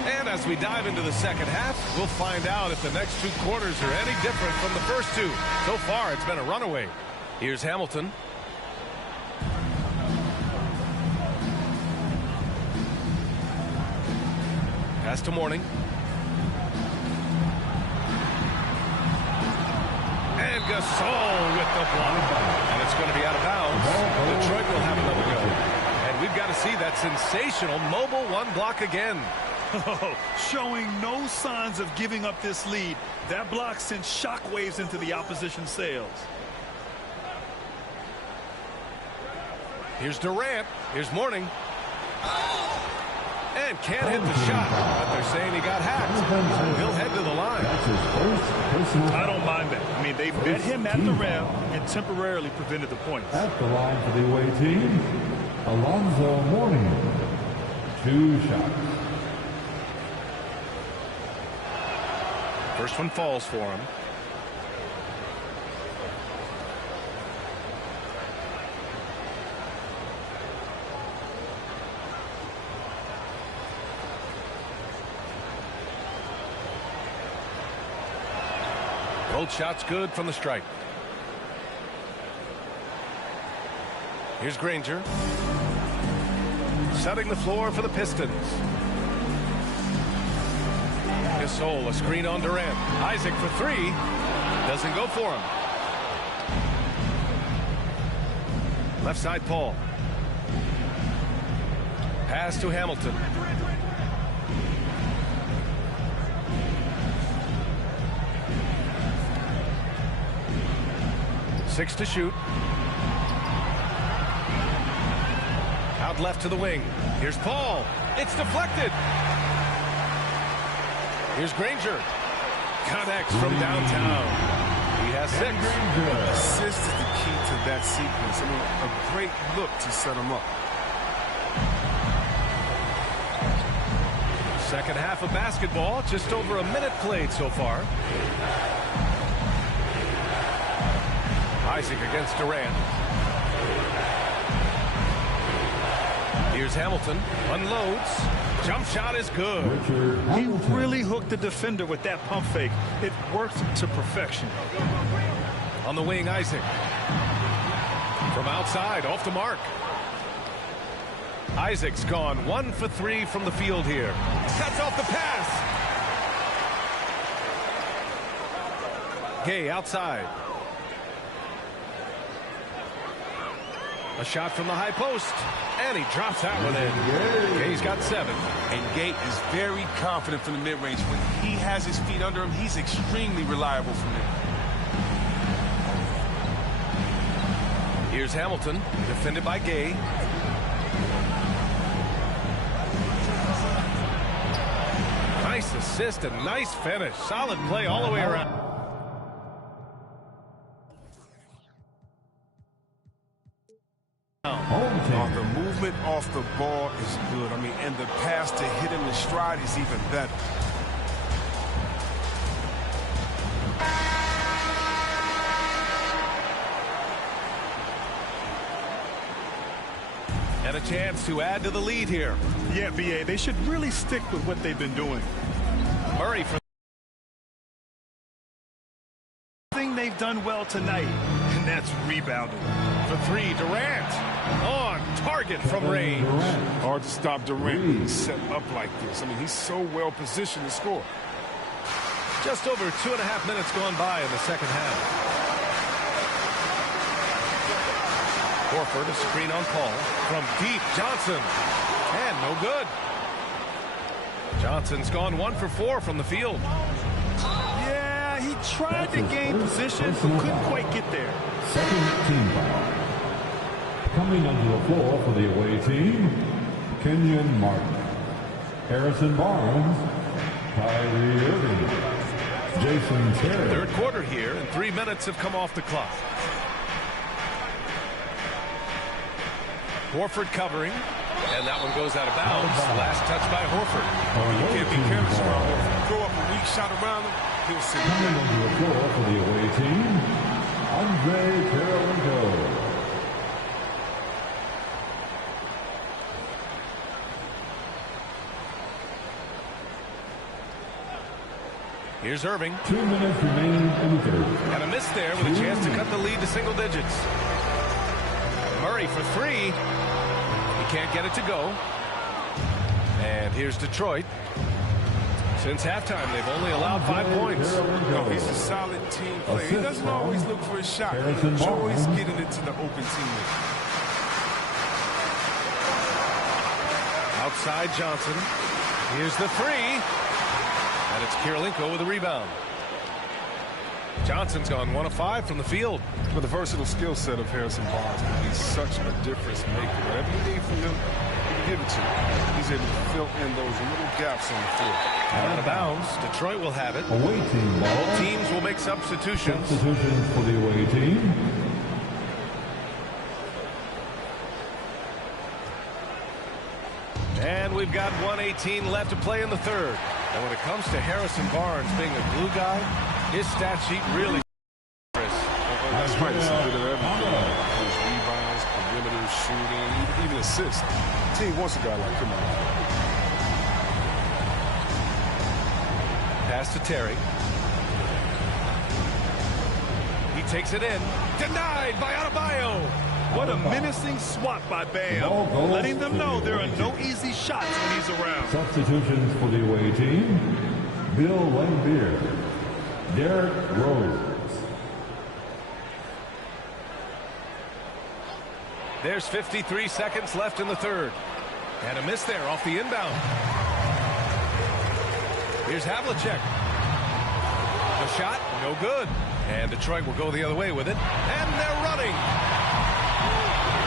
And as we dive into the second half, we'll find out if the next two quarters are any different from the first two. So far, it's been a runaway. Here's Hamilton. Pass to Mourning. And Gasol with the block. And it's going to be out of bounds. Detroit will have another go. And we've got to see that sensational mobile one block again. Showing no signs of giving up this lead. That block sent shockwaves into the opposition sails. Here's Durant. Here's Mourning. And can't hit the shot. But they're saying he got hacked. So he'll head to the line. I don't mind that. I mean, they met him at the rim and temporarily prevented the points. At the line for the away team, Alonzo Mourning. 2 shots. First one falls for him. Both shots good from the stripe. Here's Granger. Setting the floor for the Pistons. Gasol, a screen on Durant. Isaac for 3. Doesn't go for him. Left side, Paul. Pass to Hamilton. Six to shoot. Out left to the wing. Here's Paul. It's deflected. Here's Granger. Connects from downtown. He has 6. Assist is the key to that sequence. I mean, a great look to set him up. Second half of basketball. Just over a minute played so far. Isaac against Durant. Here's Hamilton. Unloads. Jump shot is good. He really hooked the defender with that pump fake. It worked to perfection. On the wing, Isaac. From outside, off the mark. Isaac's gone 1 for 3 from the field here. Cuts off the pass. Gay outside. A shot from the high post. And he drops that one in. Gay's got 7. And Gay is very confident from the mid-range. When he has his feet under him, he's extremely reliable from there. Here's Hamilton, defended by Gay. Nice assist and nice finish. Solid play all the way around. The movement off the ball is good. I mean, and the pass to hit him in stride is even better. And a chance to add to the lead here. Yeah, B.A., they should really stick with what they've been doing. Murray for Thing they've done well tonight, and that's rebounding. For 3, Durant. On target from range. Hard to stop Durant when he's set up like this. I mean, he's so well positioned to score. Just over 2.5 minutes gone by in the second half. Horford, a screen on Paul. From deep, Johnson. And no good. Johnson's gone 1 for 4 from the field. Yeah, he tried to gain position, but couldn't quite get there. Second team foul. Coming onto the floor for the away team, Kenyon Martin, Harrison Barnes, Kyrie Irving, Jason Terry. Third quarter here, and 3 minutes have come off the clock. Horford covering, and that one goes out of bounds. Last touch by Horford. You can't be careless around Horford. Throw up a weak shot around him, he'll sit Coming down. onto the floor for the away team, Andre Kirilenko. Here's Irving. 2 minutes remaining in the third. And a miss there with a chance to cut the lead to single digits. Murray for 3. He can't get it to go. And here's Detroit. Since halftime, they've only allowed 5 points. No, he's a solid team player. He doesn't always look for a shot. He's always getting it to the open teammate. Outside Johnson. Here's the three. And it's Kirilenko with a rebound. Johnson's gone 1 of 5 from the field. With the versatile skill set of Harrison Barnes, he's such a difference maker. Whatever you need from him, he can give it to you. He's able to fill in those little gaps on the floor. Out of bounds. Detroit will have it. Away team ball. Both teams will make substitutions. Substitutions for the away team. And we've got 1:18 left to play in the third. And when it comes to Harrison Barnes being a glue guy, his stat sheet really. That's right. It's a bit of everything. His rebounds, perimeter shooting, even assists. The team wants a guy like him. Pass to Terry. He takes it in. Denied by Adebayo. What a menacing swat by Bam, letting them know there are no easy shots when he's around. Substitutions for the away team. Bill Laimbeer, Derrick Rose. There's 53 seconds left in the third. And a miss there off the inbound. Here's Havlicek. The shot, no good. And Detroit will go the other way with it. And they're running.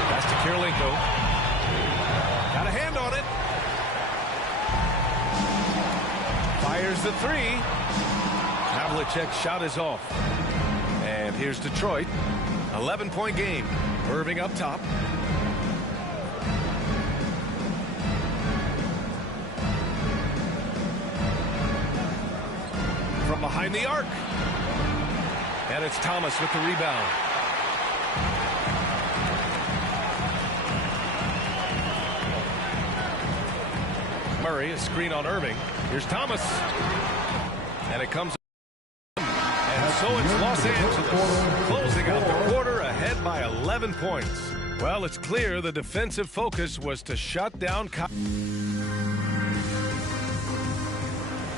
Pass to Kirilenko. Got a hand on it. Fires the three. Havlicek's shot is off. And here's Detroit. 11-point game. Irving up top. From behind the arc. And it's Thomas with the rebound. Murray, a screen on Irving. Here's Thomas. And it comes. And so it's Los Angeles closing out the quarter ahead by 11 points. Well, it's clear the defensive focus was to shut down.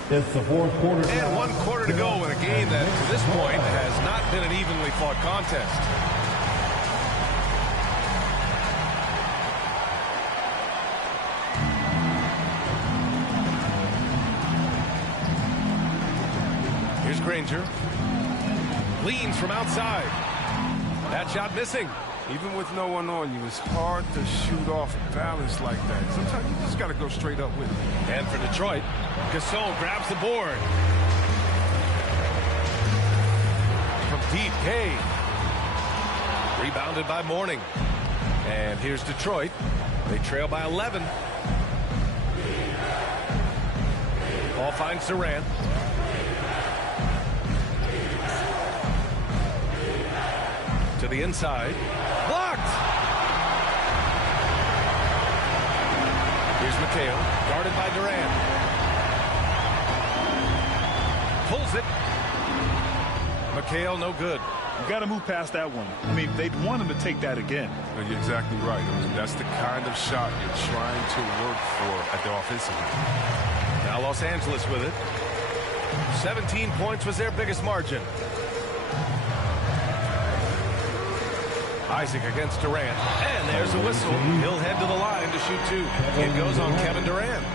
It's the fourth quarter. And 1 quarter to go in a game that to this point has not been an evenly fought contest. Here's Granger. Leans from outside. That shot missing. Even with no one on you, it's hard to shoot off balance like that. Sometimes you just got to go straight up with it. And for Detroit, Gasol grabs the board. From deep, Gay. Rebounded by Mourning. And here's Detroit. They trail by 11. Ball finds Durant. To the inside. Blocked! Here's McHale, guarded by Durant. Pulls it. McHale, no good. You got to move past that one. I mean, they'd want him to take that again. And you're exactly right. I mean, that's the kind of shot you're trying to work for at the offensive end. Now Los Angeles with it. 17 points was their biggest margin. Isaac against Durant. And there's a whistle. He'll head to the line to shoot two. It goes on Kevin Durant.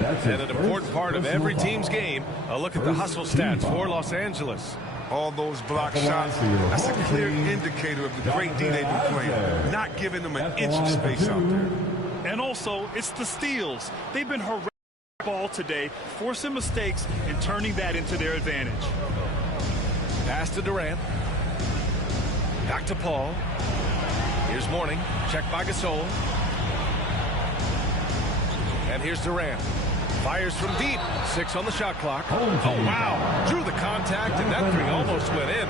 And an important part of every team's game, a look at the hustle stats for Los Angeles. All those block shots, that's a clear indicator of the great D they've been playing. Not giving them an inch of space out there. And also, it's the steals. They've been harassing the ball today, forcing mistakes and turning that into their advantage. Pass to Durant. Back to Paul. Here's Mourning, checked by Gasol. And here's Durant. Fires from deep. 6 on the shot clock. Oh, wow. Drew the contact, and that three almost went in.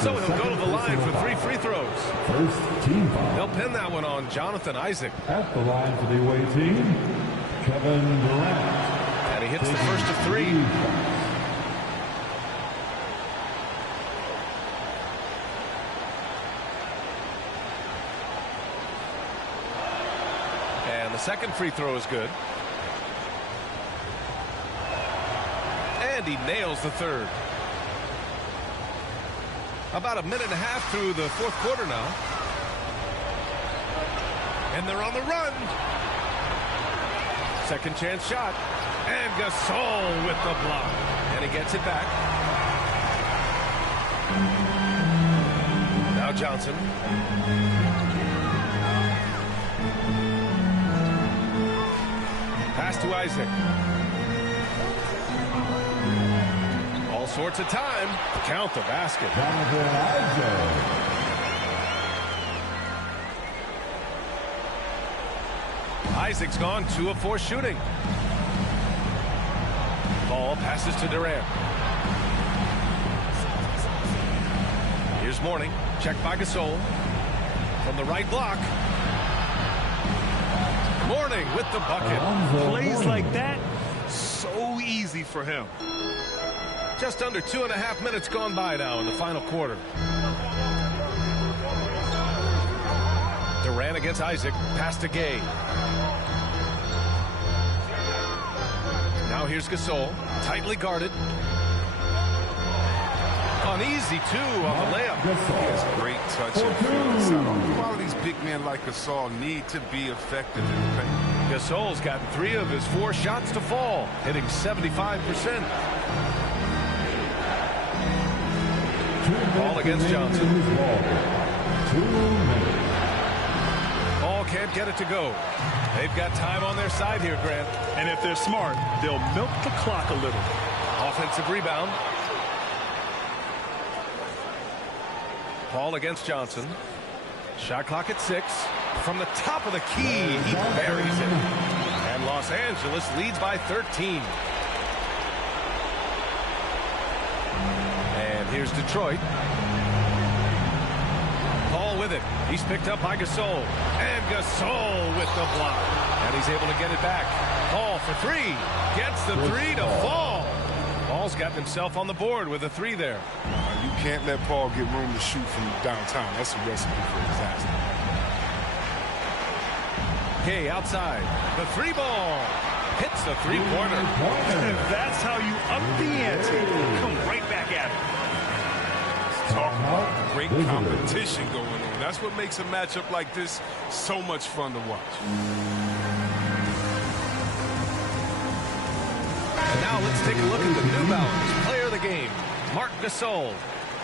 So he'll go to the line for 3 free throws. First team foul. They'll pin that one on Jonathan Isaac. At the line for the away team, Kevin Durant. And he hits the first of 3. And the second free throw is good. And he nails the third. About a minute and a half through the fourth quarter now. And they're on the run. Second chance shot. And Gasol with the block. And he gets it back. Now Johnson. Pass to Isaac. All sorts of time. Count the basket. Isaac's gone 2 of 4 shooting. Ball passes to Durant. Here's Mourning. Checked by Gasol. From the right block. Mourning with the bucket. Plays like that, so easy for him. Just under 2.5 minutes gone by now in the final quarter. Durant against Isaac. Pass to Gay. Now here's Gasol. Tightly guarded. An easy 2 on the layup. He has great touch and feel. All qualities big men like Gasol need to be effective in the paint. Gasol's gotten 3 of his 4 shots to fall, hitting 75%. Ball against Johnson. Ball can't get it to go. They've got time on their side here, Grant. And if they're smart, they'll milk the clock a little. Offensive rebound. Ball against Johnson. Shot clock at 6. From the top of the key, he buries it. And Los Angeles leads by 13. And here's Detroit. Ball with it. He's picked up by Gasol. And Gasol with the block. And he's able to get it back. Ball for 3. Gets the 3 to fall. Paul's got himself on the board with a 3 there. You can't let Paul get room to shoot from downtown. That's a recipe for disaster. Gay outside. The 3 ball. Hits the 3-pointer. And that's how you up the ante. Come right back at it. Talk about great competition going on. That's what makes a matchup like this so much fun to watch. And now let's take a look at the New Balance player of the game, Marc Gasol.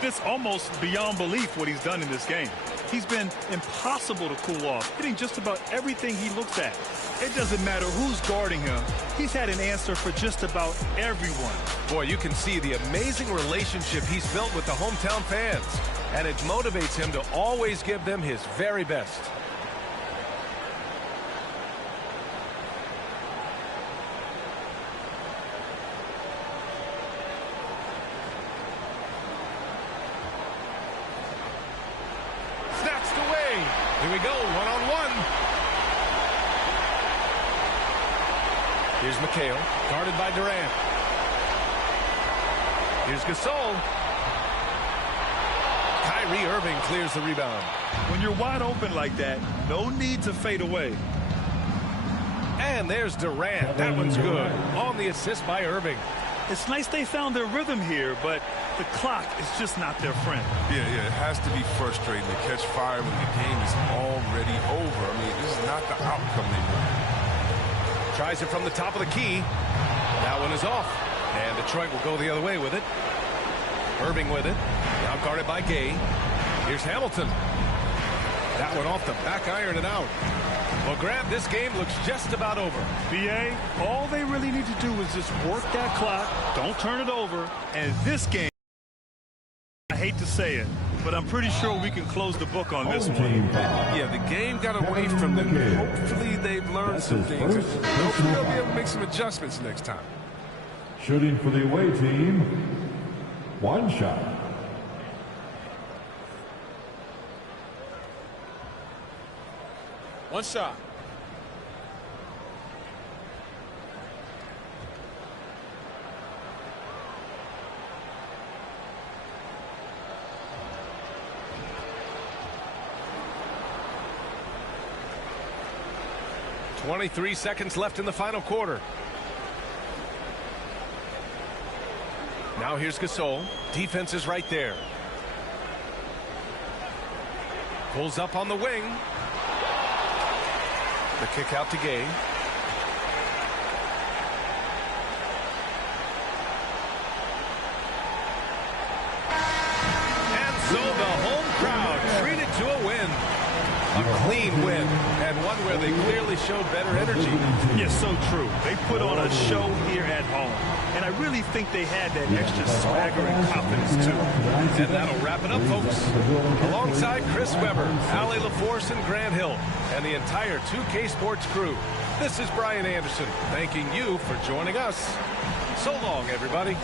It's almost beyond belief what he's done in this game. He's been impossible to cool off, hitting just about everything he looks at. It doesn't matter who's guarding him. He's had an answer for just about everyone. Boy, you can see the amazing relationship he's built with the hometown fans. And it motivates him to always give them his very best. Here we go, one-on-one. Here's McHale, guarded by Durant. Here's Gasol. Kyrie Irving clears the rebound. When you're wide open like that, no need to fade away. And there's Durant. That one's good. On the assist by Irving. It's nice they found their rhythm here, but the clock is just not their friend. Yeah, it has to be frustrating to catch fire when the game is already over. I mean, this is not the outcome they want. Tries it from the top of the key. That one is off. And Detroit will go the other way with it. Irving with it. Now guarded by Gay. Here's Hamilton. That one off the back iron and out. Well, Grant, this game looks just about over. BA, all they really need to do is just work that clock, don't turn it over, and this game, I hate to say it, but I'm pretty sure we can close the book on this one. Yeah, the game got away from them. Hopefully they've learned some things. Hopefully they'll be able to make some adjustments next time. Shooting for the away team, 1 shot. One shot. .23 seconds left in the final quarter. Now here's Gasol. Defense is right there. Pulls up on the wing. The kick out to Gay. And so the home crowd treated to a win. A clean win, and one where they clearly showed better energy. Yes, so true. They put on a show here at home, and I really think they had that extra swagger and confidence, too. And that'll wrap it up, folks. Alongside Chris Webber, Allie LaForce, and Grant Hill, and the entire 2K Sports crew, this is Brian Anderson, thanking you for joining us. So long, everybody.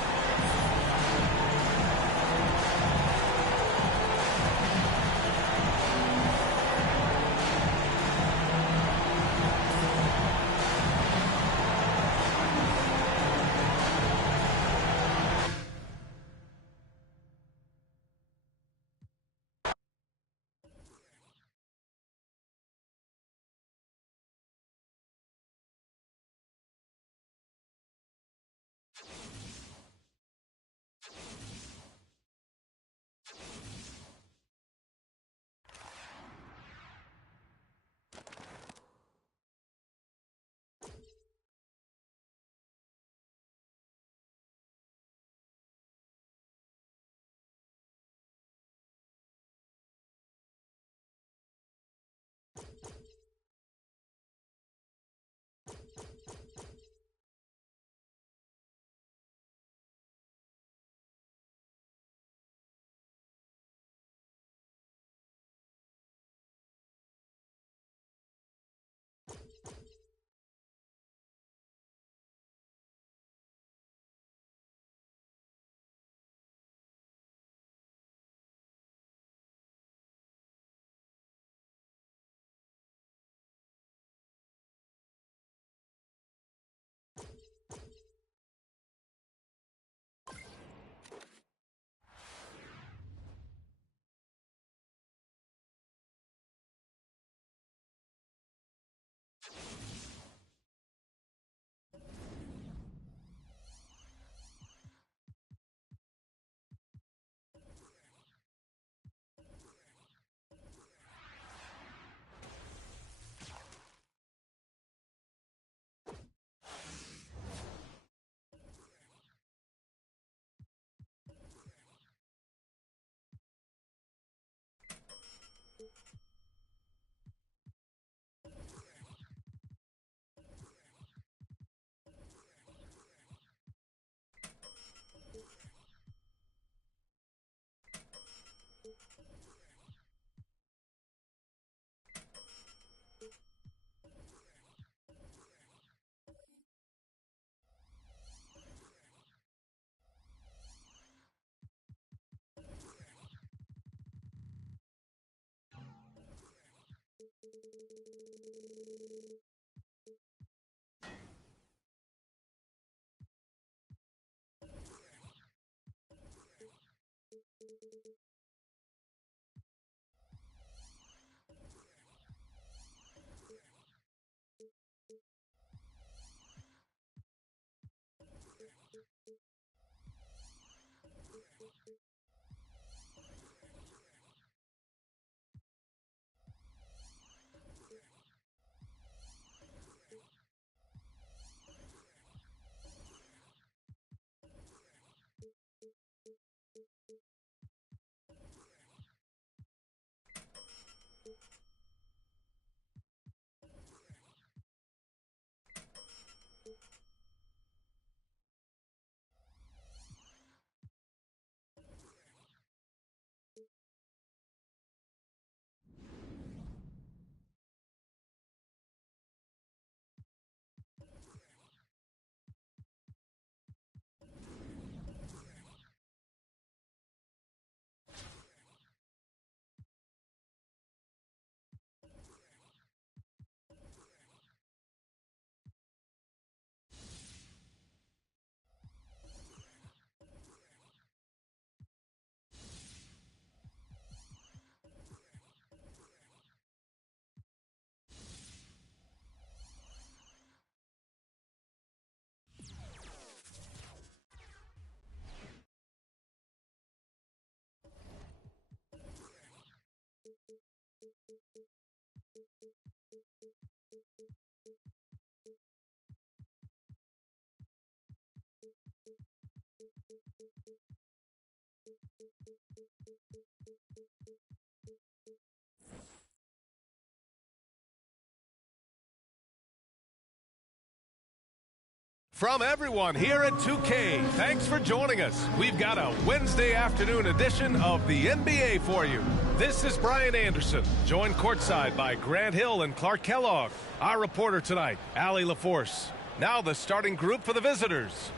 From everyone here at 2K, thanks for joining us. We've got a Wednesday afternoon edition of the NBA for you. This is Brian Anderson, joined courtside by Grant Hill and Clark Kellogg. Our reporter tonight, Allie LaForce. Now the starting group for the visitors.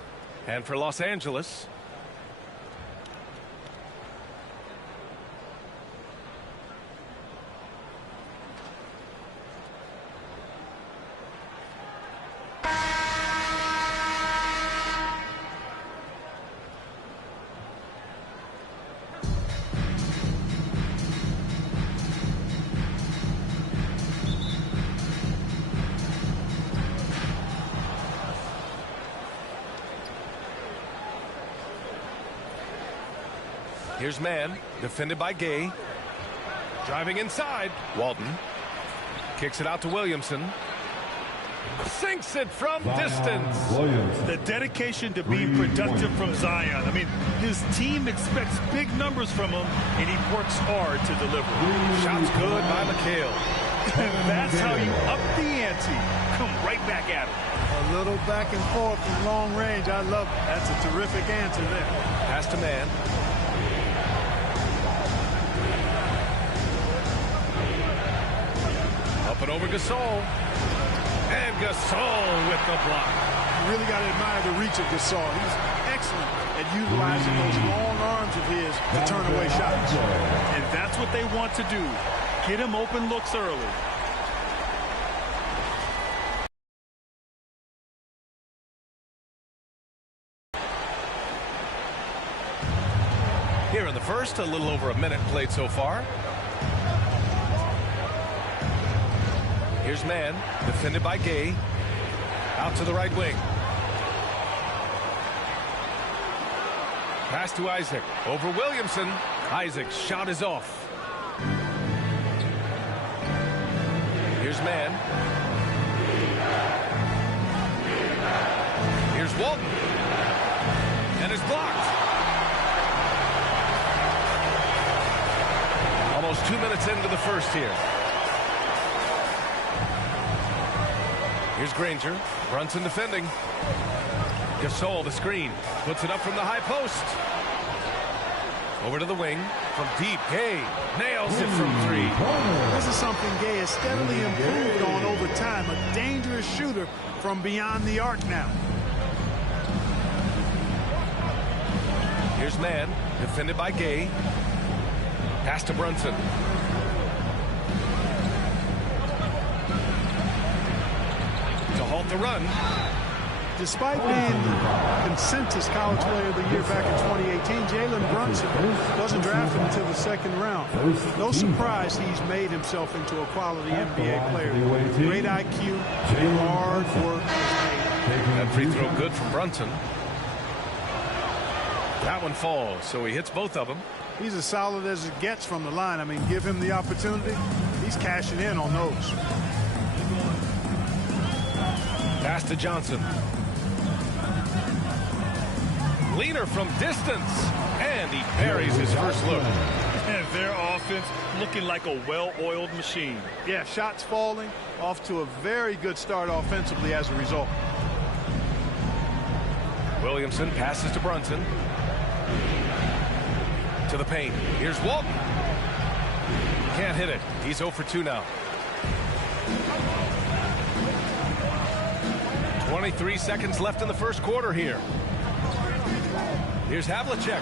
And for Los Angeles, here's man, defended by Gay. Driving inside, Walton. Kicks it out to Williamson. Sinks it from distance. The dedication to being productive from Zion. I mean, his team expects big numbers from him, and he works hard to deliver. Shots good by McHale. That's how you up the ante. Come right back at him. A little back and forth from long range. I love it. That's a terrific answer there. Pass to man. Up and over Gasol. And Gasol with the block. You really got to admire the reach of Gasol. He's excellent at utilizing those long arms of his to turn away shots. And that's what they want to do. Get him open looks early. Here in the first, a little over a minute played so far. Here's man, defended by Gay. Out to the right wing. Pass to Isaac. Over Williamson. Isaac's shot is off. Here's man. Here's Walton. And it's blocked. Almost 2 minutes into the first here. Here's Granger. Brunson defending. Gasol the screen. Puts it up from the high post. Over to the wing. From deep, Gay nails it from three. This is something Gay has steadily improved on over time. A dangerous shooter from beyond the arc now. Here's man. Defended by Gay. Pass to Brunson. Halt the run. Despite being the consensus college player of the year back in 2018, Jalen Brunson wasn't drafted until the second round. No surprise he's made himself into a quality NBA player. Great IQ, hard work. That free throw good from Brunson. That one falls, so he hits both of them. He's as solid as it gets from the line. I mean, give him the opportunity. He's cashing in on those. Pass to Johnson. Leaner from distance. And he buries his first look. And their offense looking like a well-oiled machine. Yeah, shots falling. Off to a very good start offensively as a result. Williamson passes to Brunson. To the paint. Here's Walton. Can't hit it. He's 0 for 2 now. 23 seconds left in the first quarter here. Here's Havlicek.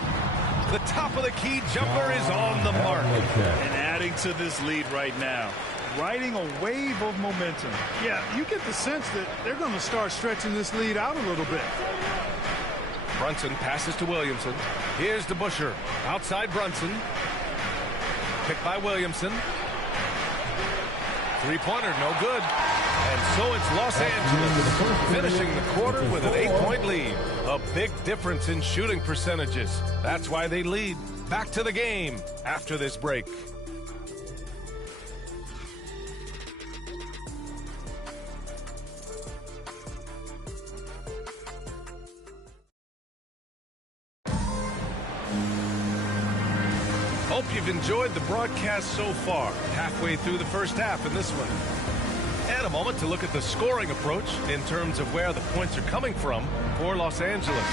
The top of the key jumper is on the mark. And adding to this lead right now. Riding a wave of momentum. Yeah, you get the sense that they're going to start stretching this lead out a little bit. Brunson passes to Williamson. Here's to Busher. Outside Brunson. Picked by Williamson. Three-pointer, no good. And so it's Los Angeles finishing the quarter with an 8-point lead. A big difference in shooting percentages. That's why they lead. Back to the game after this break. Hope you've enjoyed the broadcast so far. Halfway through the first half in this one. And a moment to look at the scoring approach in terms of where the points are coming from for Los Angeles.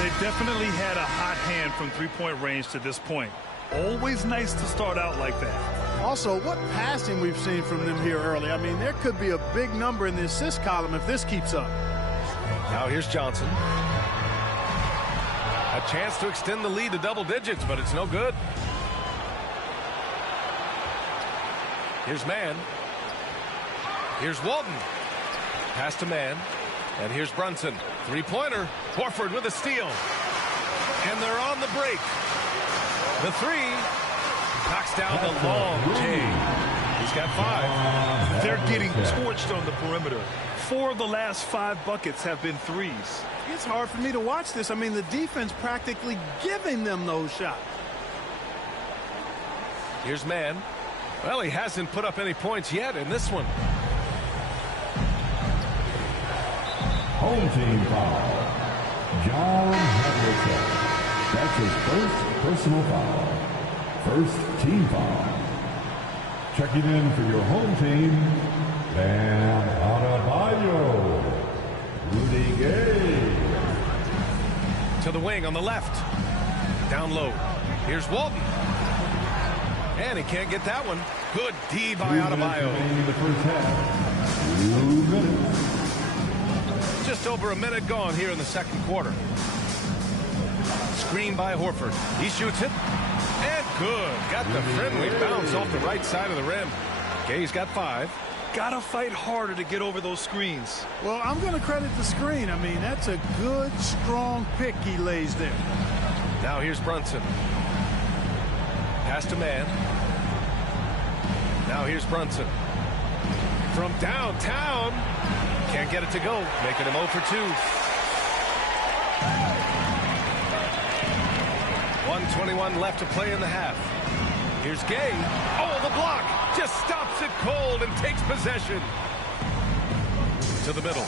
They've definitely had a hot hand from three-point range to this point. Always nice to start out like that. Also, what passing we've seen from them here early. I mean, there could be a big number in the assist column if this keeps up. Now here's Johnson. A chance to extend the lead to double digits, but it's no good. Here's Mann. Here's Walton. Pass to Mann. And here's Brunson. Three-pointer. Horford with a steal. And they're on the break. The three. Knocks down the long J. He's got 5. They're getting torched on the perimeter. 4 of the last 5 buckets have been threes. It's hard for me to watch this. I mean, the defense practically giving them those shots. Here's Mann. Well, he hasn't put up any points yet in this one. Home team foul. John Havlicek. That's his first personal foul. First team foul. Checking in for your home team, Bam Adebayo. Rudy Gay. To the wing on the left. Down low. Here's Walton. And he can't get that one. Good D by Adebayo. In the first half. 2 minutes. Just over a minute gone here in the second quarter. Screen by Horford. He shoots it. And good. Got the friendly bounce off the right side of the rim. Gay's got 5. Gotta fight harder to get over those screens. Well, I'm going to credit the screen. I mean, that's a good, strong pick he lays there. Now here's Brunson. Pass to Mann. Now here's Brunson. From downtown. Can't get it to go. Making him 0 for 2. 1:21 left to play in the half. Here's Gay. Oh, the block. Just stops it cold and takes possession. To the middle.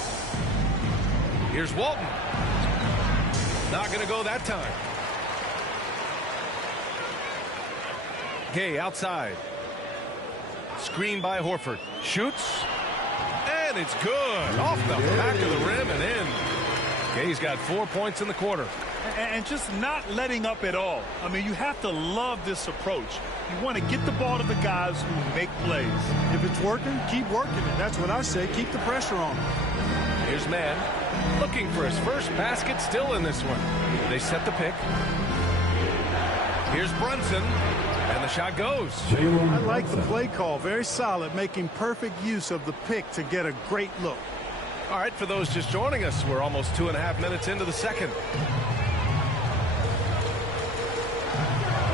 Here's Walton. Not going to go that time. Gay outside. Screen by Horford. Shoots. And it's good. Off the back of the rim and in. Gay's got 4 points in the quarter. And just not letting up at all. I mean, you have to love this approach. You want to get the ball to the guys who make plays. If it's working, keep working it. That's what I say. Keep the pressure on. Here's Mann. Looking for his first basket still in this one. They set the pick. Here's Brunson. And the shot goes. I like the play call. Very solid. Making perfect use of the pick to get a great look. All right, for those just joining us, we're almost 2.5 minutes into the second.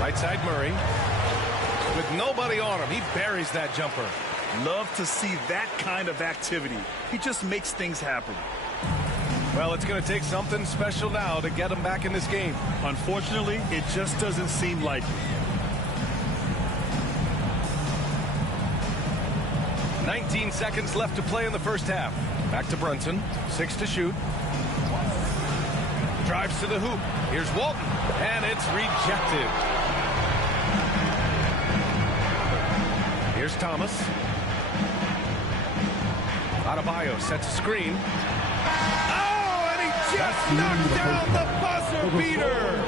Right side Murray. With nobody on him, he buries that jumper. Love to see that kind of activity. He just makes things happen. Well, it's going to take something special now to get him back in this game. Unfortunately, it just doesn't seem like it. 19 seconds left to play in the first half. Back to Brunson. 6 to shoot. Drives to the hoop. Here's Walton. And it's rejected. Here's Thomas. Adebayo sets a screen. Oh, and he just knocked down the buzzer beater.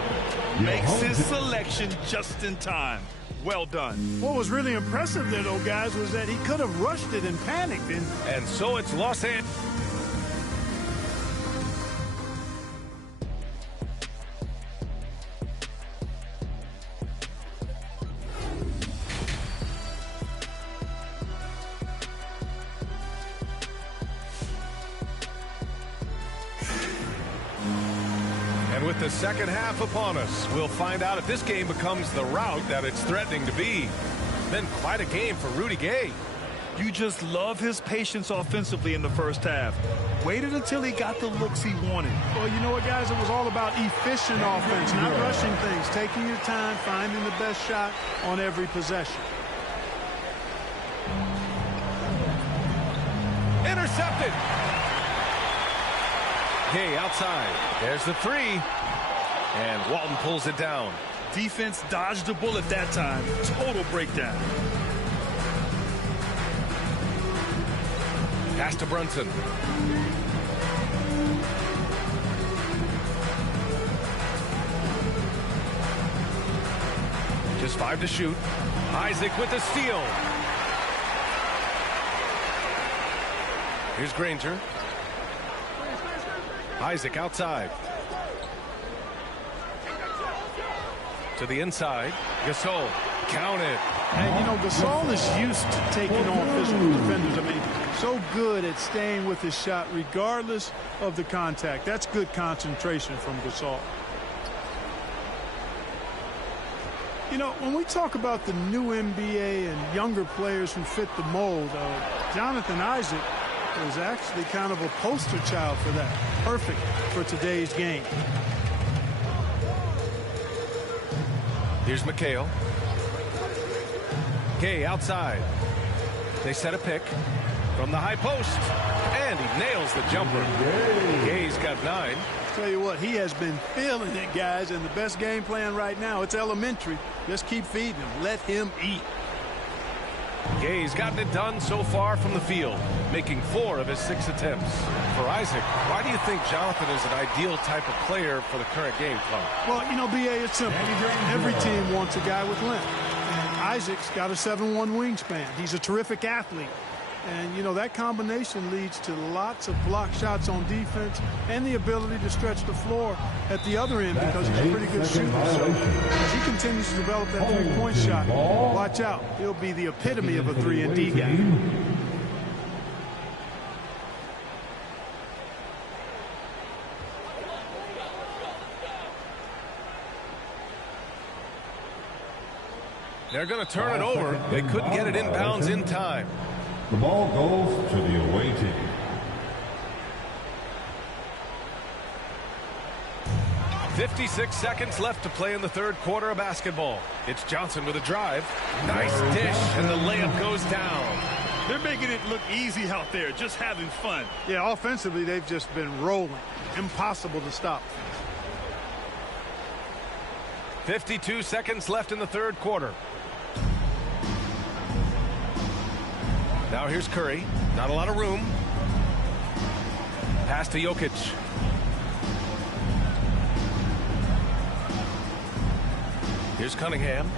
Makes his selection just in time. Well done. What was really impressive there, though, guys, was that he could have rushed it and panicked. And so it's Los Angeles. With the second half upon us, we'll find out if this game becomes the rout that it's threatening to be. Been quite a game for Rudy Gay. You just love his patience offensively in the first half. Waited until he got the looks he wanted. Well, you know what, guys? It was all about efficient offense, not rushing things, taking your time, finding the best shot on every possession. Intercepted. Gay outside. There's the three. And Walton pulls it down. Defense dodged a bullet that time. Total breakdown. Pass to Brunson. Just 5 to shoot. Isaac with the steal. Here's Granger. Isaac outside. To the inside. Gasol. Counted. And, you know, Gasol is used to taking on physical defenders. I mean, so good at staying with his shot regardless of the contact. That's good concentration from Gasol. You know, when we talk about the new NBA and younger players who fit the mold, Jonathan Isaac is actually kind of a poster child for that. Perfect for today's game. Here's McHale. Gay outside. They set a pick from the high post, and he nails the jumper. Gay's got 9. Tell you what, he has been feeling it, guys, and the best game plan right now, it's elementary. Just keep feeding him. Let him eat. Gay's gotten it done so far from the field, making 4 of his 6 attempts. For Isaac, why do you think Jonathan is an ideal type of player for the current game, Clark? Well, you know, B.A., it's simple. Every team wants a guy with length. And Isaac's got a 7'1" wingspan. He's a terrific athlete. And, you know, that combination leads to lots of block shots on defense and the ability to stretch the floor at the other end because he's a pretty good shooter. So as he continues to develop that three-point shot, watch out. He'll be the epitome of a 3-and-D guy. They're going to turn it over. They couldn't get it inbounds in time. The ball goes to the away team. 56 seconds left to play in the third quarter of basketball. It's Johnson with a drive. Nice dish, and the layup goes down. They're making it look easy out there, just having fun. Yeah, offensively, they've just been rolling. Impossible to stop. 52 seconds left in the third quarter. Now here's Curry. Not a lot of room. Pass to Jokic. Here's Cunningham.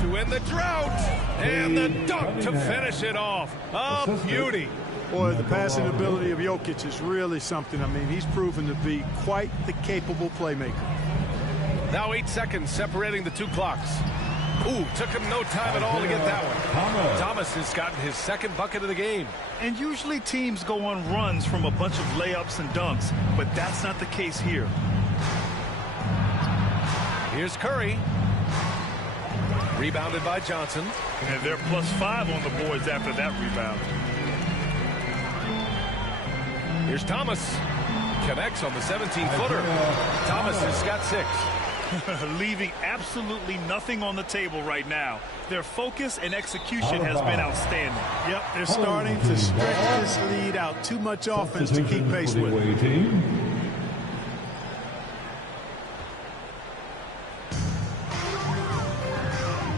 To end the drought. And the dunk to finish it off. A beauty. Boy, the passing ability of Jokic is really something. I mean, he's proven to be quite the capable playmaker. Now 8 seconds separating the 2 clocks. Ooh, took him no time at all to get that one. Thomas has gotten his second bucket of the game. And usually teams go on runs from a bunch of layups and dunks, but that's not the case here. Here's Curry. Rebounded by Johnson. And they're +5 on the boards after that rebound. Here's Thomas. Connects on the 17-footer. Thomas has got 6. Leaving absolutely nothing on the table right now. Their focus and execution has been outstanding. Yep, they're starting to stretch this lead out. Too much offense to keep pace with.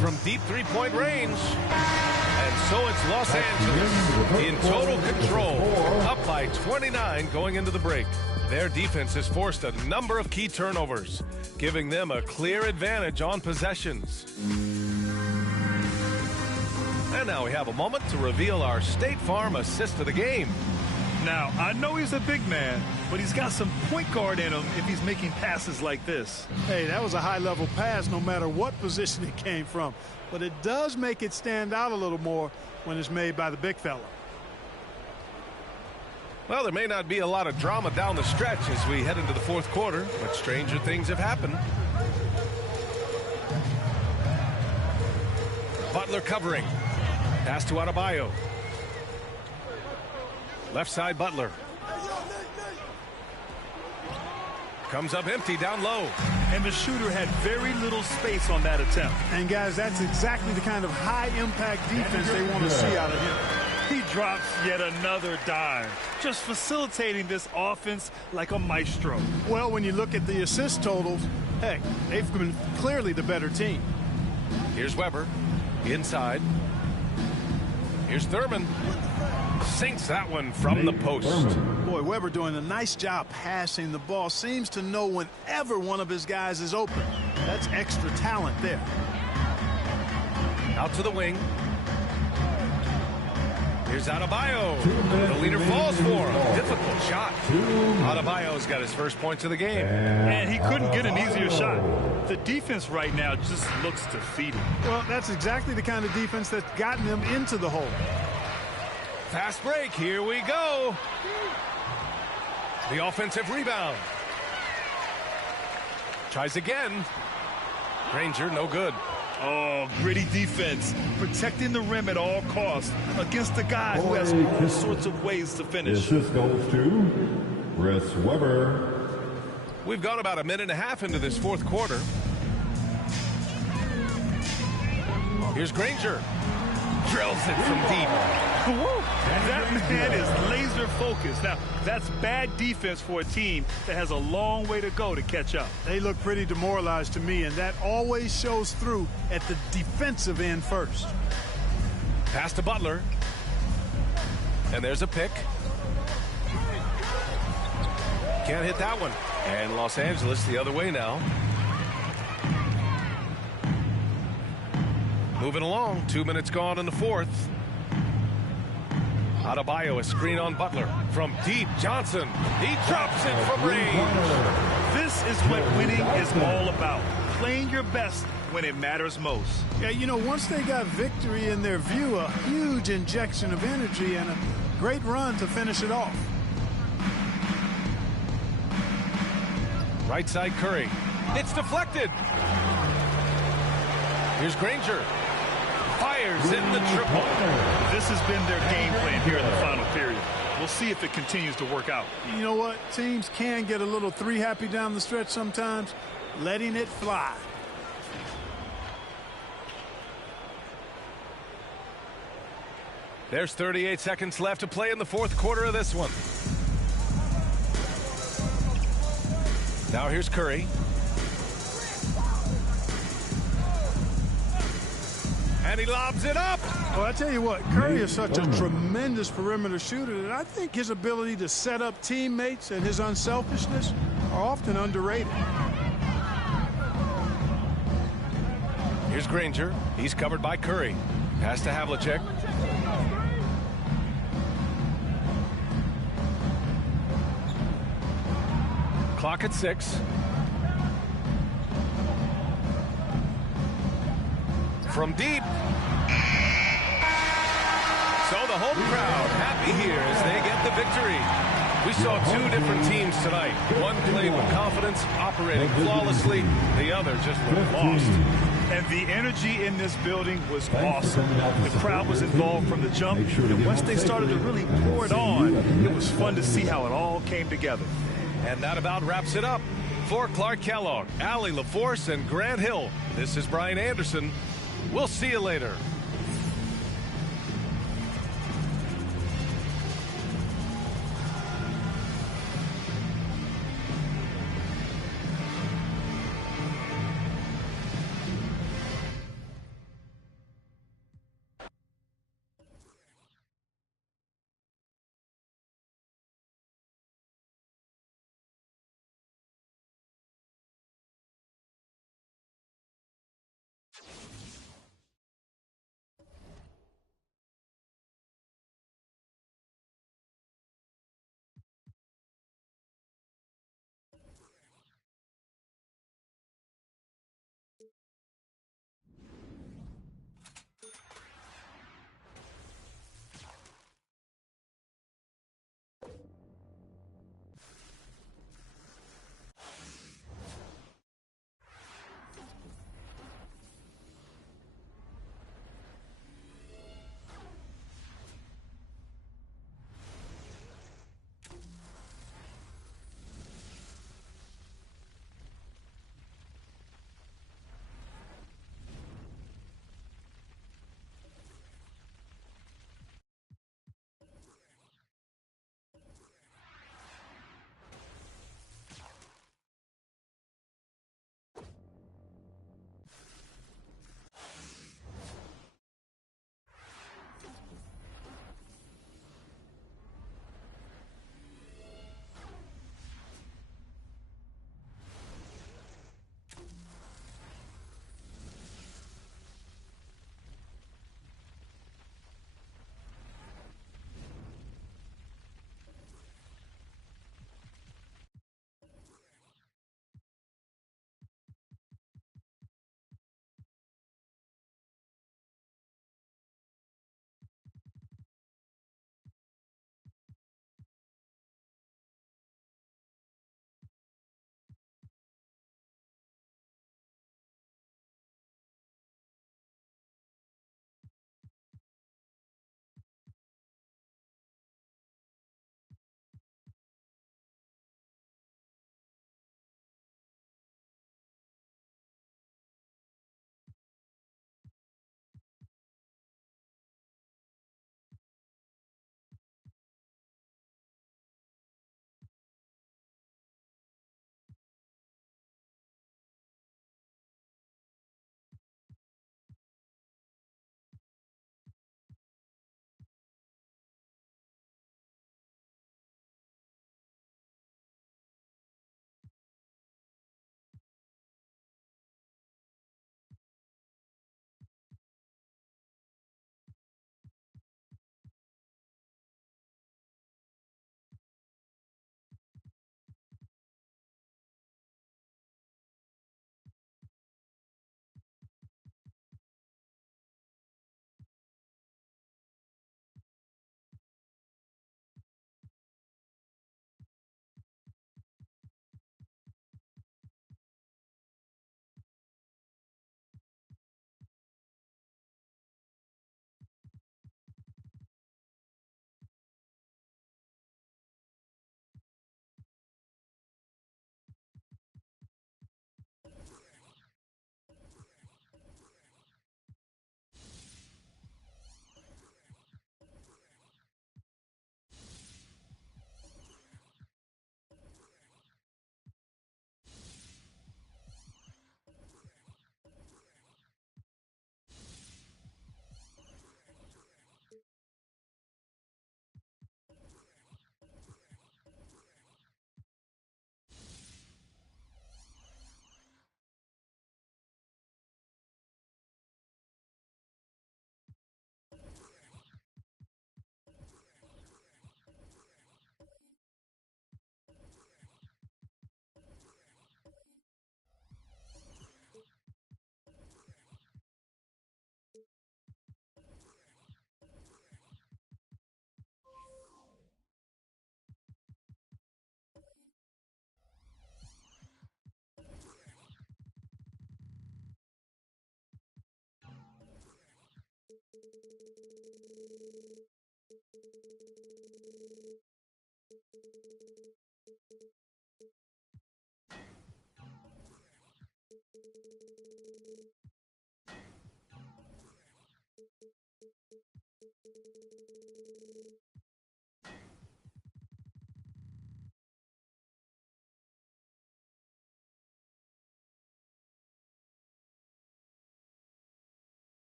From deep three-point range. And so it's Los Angeles in total control. Up by 29 going into the break. Their defense has forced a number of key turnovers, giving them a clear advantage on possessions. And now we have a moment to reveal our State Farm assist of the game. Now, I know he's a big man, but he's got some point guard in him if he's making passes like this. Hey, that was a high-level pass no matter what position it came from. But it does make it stand out a little more when it's made by the big fella. Well, there may not be a lot of drama down the stretch as we head into the fourth quarter, but stranger things have happened. Butler covering. Pass to Adebayo. Left side Butler. Comes up empty down low. And the shooter had very little space on that attempt. And guys, that's exactly the kind of high-impact defense they want to see out of him. He drops yet another dime, just facilitating this offense like a maestro. Well, when you look at the assist totals, heck, they've been clearly the better team. Here's Weber. Inside. Here's Thurman. Sinks that one from the post. Boy, Weber doing a nice job passing the ball. Seems to know whenever one of his guys is open. That's extra talent there. Out to the wing. Here's Adebayo. The leader falls for him. Difficult shot. Adebayo's got his first points of the game. And he couldn't get an easier shot. The defense right now just looks defeated. Well, that's exactly the kind of defense that's gotten them into the hole. Fast break. Here we go. The offensive rebound. Tries again. Granger, no good. Oh, gritty defense, protecting the rim at all costs against a guy who has all sorts of ways to finish. This goes to Chris Weber. We've gone about a minute and a half into this fourth quarter. Here's Granger. Drills it from deep. That man is laser focused. Now, that's bad defense for a team that has a long way to go to catch up. They look pretty demoralized to me, and that always shows through at the defensive end first. Pass to Butler. And there's a pick. Can't hit that one. And Los Angeles the other way now. Moving along. 2 minutes gone in the fourth. Adebayo, a screen on Butler. From deep, Johnson. He drops it from range. This is what winning is all about. Playing your best when it matters most. Yeah, you know, once they got victory in their view, a huge injection of energy and a great run to finish it off. Right side Curry. It's deflected. Here's Granger. Fires in the triple. This has been their game plan here in the final period. We'll see if it continues to work out. You know what? Teams can get a little three happy down the stretch sometimes. Letting it fly. There's 38 seconds left to play in the fourth quarter of this one. Now here's Curry. And he lobs it up. Well, I tell you what, Curry is such a tremendous perimeter shooter that I think his ability to set up teammates and his unselfishness are often underrated. Here's Granger. He's covered by Curry. Pass to Havlicek. Clock at 6. From deep. So the home crowd happy here as they get the victory. We saw two different teams tonight. One played with confidence, operating flawlessly. The other just looked lost. And the energy in this building was awesome. The crowd was involved from the jump, and once they started to really pour it on, it was fun to see how it all came together. And that about wraps it up. For Clark Kellogg, Allie LaForce, and Grant Hill, this is Brian Anderson. We'll see you later.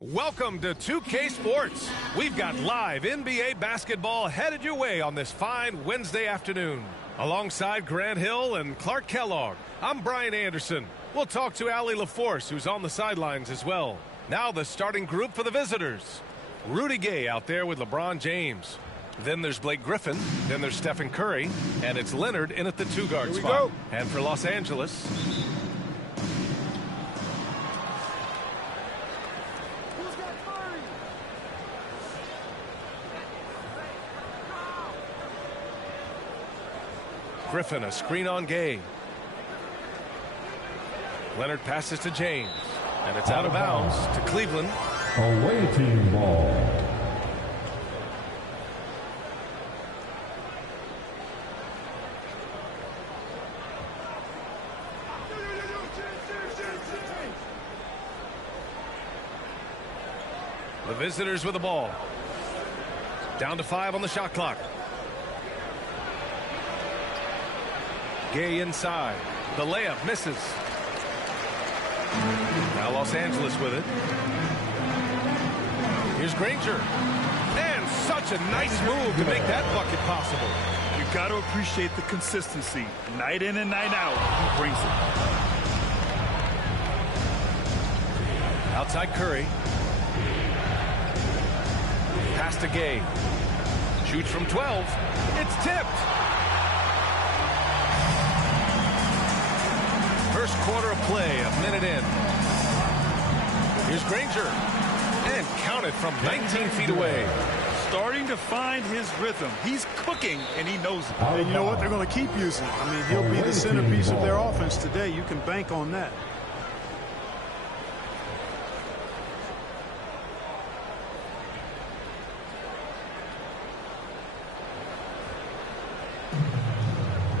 Welcome to 2K Sports. We've got live NBA basketball headed your way on this fine Wednesday afternoon. Alongside Grant Hill and Clark Kellogg, I'm Brian Anderson. We'll talk to Allie LaForce, who's on the sidelines as well. Now the starting group for the visitors. Rudy Gay out there with LeBron James. Then there's Blake Griffin. Then there's Stephen Curry. And it's Leonard in at the two-guard spot. And for Los Angeles, Griffin, a screen on Gay. Leonard passes to James. And it's out of bounds to Cleveland. Away team ball. The visitors with the ball. Down to 5 on the shot clock. Gay inside. The layup misses. Now Los Angeles with it. Here's Granger. And such a nice move to make that bucket possible. You got to appreciate the consistency. Night in and night out, he brings it. Outside Curry. Pass to Gay. Shoots from 12. It's tipped. First quarter of play, a minute in. Here's Granger. And counted from 19 feet away. Starting to find his rhythm. He's cooking, and he knows it. And you know what? They're going to keep using it. I mean, he'll be the centerpiece of their offense today. You can bank on that.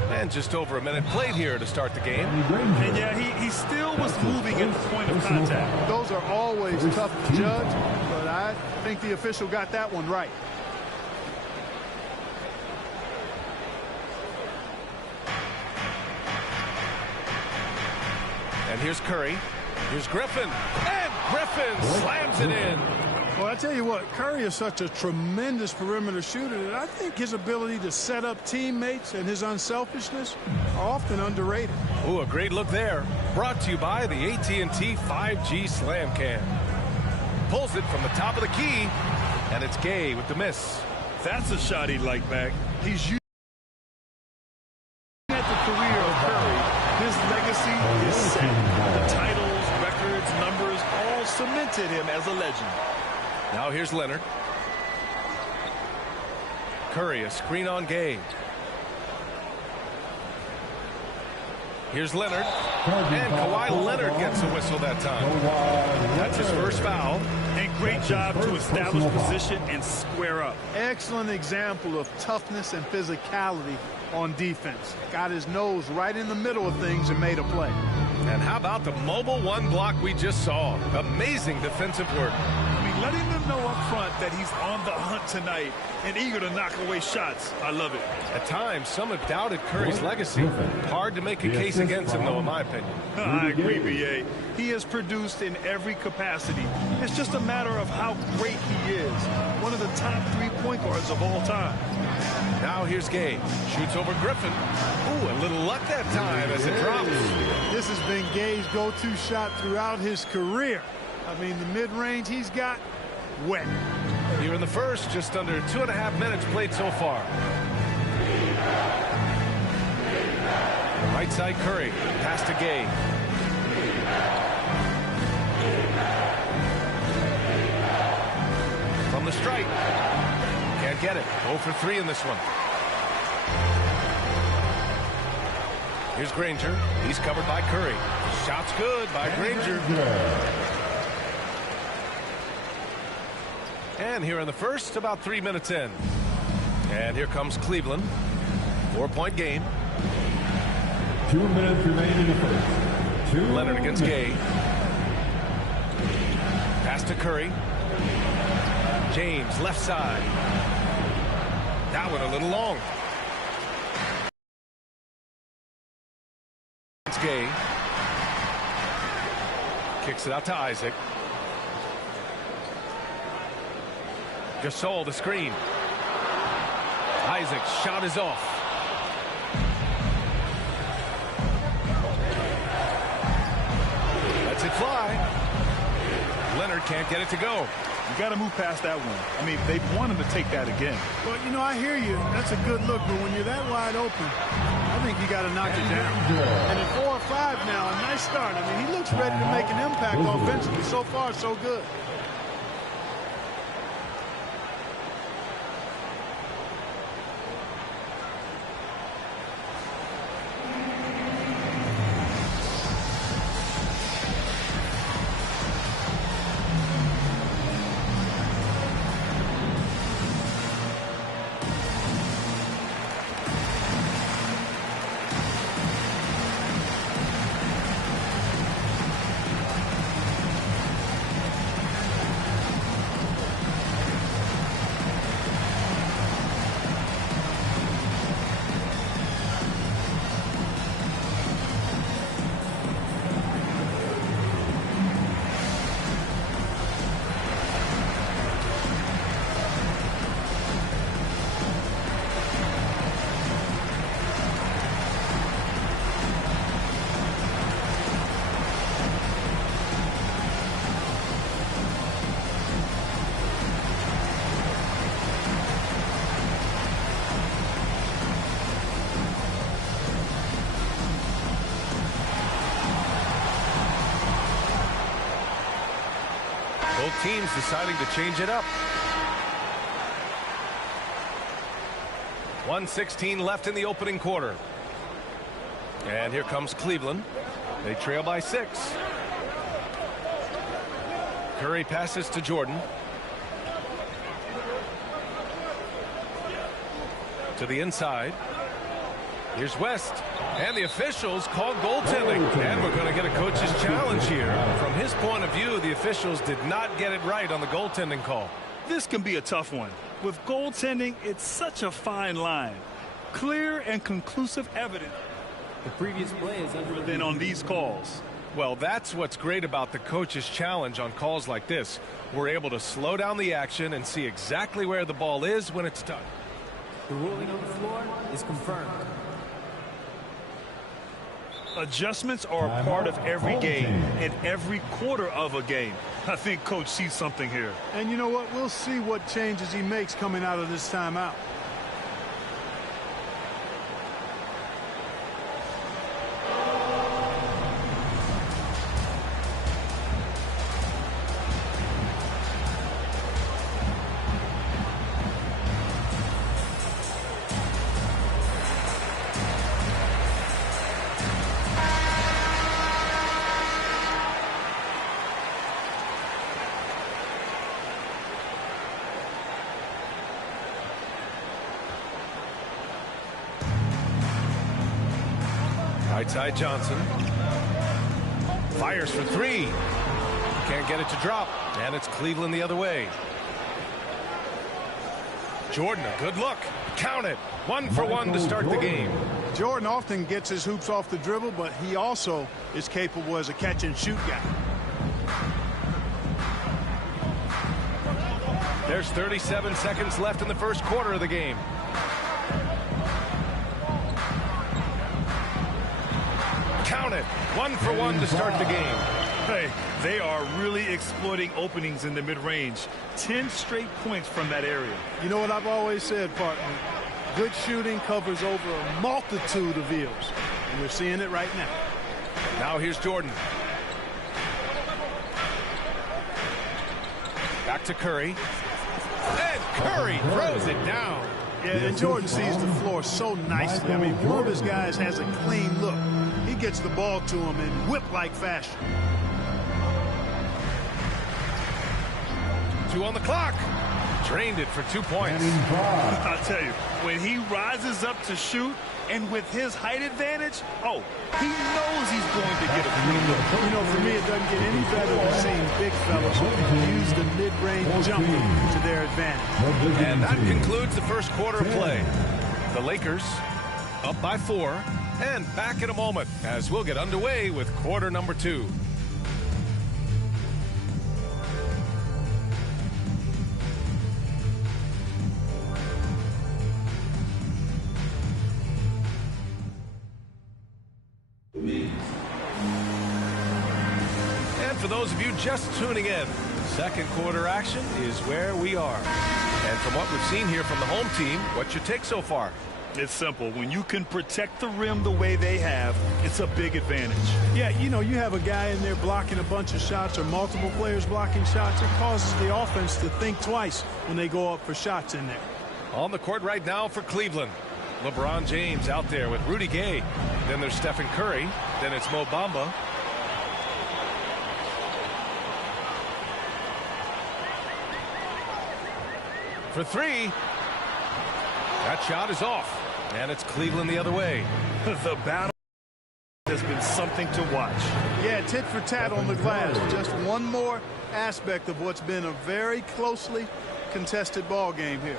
And just over a minute played here to start the game. And yeah, he still was moving at the point of contact. Those are always tough to judge, but I think the official got that one right. And here's Curry. Here's Griffin. And Griffin slams it in. Well, I tell you what, Curry is such a tremendous perimeter shooter that I think his ability to set up teammates and his unselfishness are often underrated. Ooh, a great look there. Brought to you by the AT&T 5G Slam Cam. Pulls it from the top of the key, and it's Gay with the miss. That's a shot he'd like back. He's using at the career of Curry. His legacy is set. The titles, records, numbers all cemented him as a legend. Now here's Leonard. Curry, a screen on Gay. Here's Leonard. And Kawhi Leonard gets a whistle that time. That's his first foul. And great job to establish position and square up. Excellent example of toughness and physicality on defense. Got his nose right in the middle of things and made a play. And how about the mobile one block we just saw? Amazing defensive work. Letting them know up front that he's on the hunt tonight and eager to knock away shots. I love it. At times, some have doubted Curry's legacy. Hard to make a case against him, though, in my opinion. I agree, B.A. He has produced in every capacity. It's just a matter of how great he is. One of the top 3 point guards of all time. Now here's Gay. Shoots over Griffin. Ooh, a little luck that time as it drops. This has been Gay's go-to shot throughout his career. I mean, the mid-range he's got, wet. Here in the first, just under 2.5 minutes played so far. Right side Curry. Pass to Gay. From the stripe. Can't get it. 0 for 3 in this one. Here's Granger. He's covered by Curry. Shot's good by Granger. And here in the first, about 3 minutes in. And here comes Cleveland. 4-point game. 2 minutes remain in the first. Leonard against Gay. Pass to Curry. James, left side. That one a little long. It's Gay. Kicks it out to Isaac. Gasol, the screen. Isaac's shot is off. Lets it fly. Leonard can't get it to go. You got to move past that one. I mean, they want him to take that again. Well, you know, I hear you. That's a good look, but when you're that wide open, I think you got to knock it down. And at 4 or 5 now, a nice start. I mean, he looks ready to make an impact offensively. So far, so good. Both teams deciding to change it up. 1:16 left in the opening quarter. And here comes Cleveland. They trail by 6. Curry passes to Jordan. To the inside. Here's West. And the officials called goaltending. And we're going to get a coach's challenge here. From his point of view, the officials did not get it right on the goaltending call. This can be a tough one. With goaltending, it's such a fine line. Clear and conclusive evidence. The previous play is under then on these calls. Well, that's what's great about the coach's challenge on calls like this. We're able to slow down the action and see exactly where the ball is when it's done. The ruling on the floor is confirmed. Adjustments are a part of every game and every quarter of a game. I think Coach sees something here. And you know what? We'll see what changes he makes coming out of this timeout. Right side Johnson. Fires for 3. Can't get it to drop. And it's Cleveland the other way. Jordan, a good look. Count it. 1 for 1 to start the game. Jordan often gets his hoops off the dribble, but he also is capable as a catch-and-shoot guy. There's 37 seconds left in the first quarter of the game. Count it. 1 for 1 to start the game. Hey, they are really exploiting openings in the mid-range. 10 straight points from that area. You know what I've always said, partner? Good shooting covers over a multitude of ills. And we're seeing it right now. Now here's Jordan. Back to Curry. And Curry throws it down. Yeah, and Jordan sees the floor so nicely. I mean, one of his guys has a clean look. He gets the ball to him in whip-like fashion. 2 on the clock. Drained it for 2 points. I'll tell you, when he rises up to shoot, and with his height advantage, oh, he knows he's going to get a clean look. You know, for me, it doesn't get any better than seeing big fellas use the mid-range jumper to their advantage. And that concludes the first quarter of play. The Lakers up by 4, and back in a moment as we'll get underway with quarter number 2. And for those of you just tuning in, second quarter action is where we are. And from what we've seen here from the home team, what's your take so far? It's simple. When you can protect the rim the way they have, it's a big advantage. Yeah, you know, you have a guy in there blocking a bunch of shots or multiple players blocking shots. It causes the offense to think twice when they go up for shots in there. On the court right now for Cleveland. LeBron James out there with Rudy Gay. Then there's Stephen Curry. Then it's Mo Bamba. For 3. That shot is off. And it's Cleveland the other way. The battle has been something to watch. Yeah, tit for tat on the glass. Just one more aspect of what's been a very closely contested ball game here.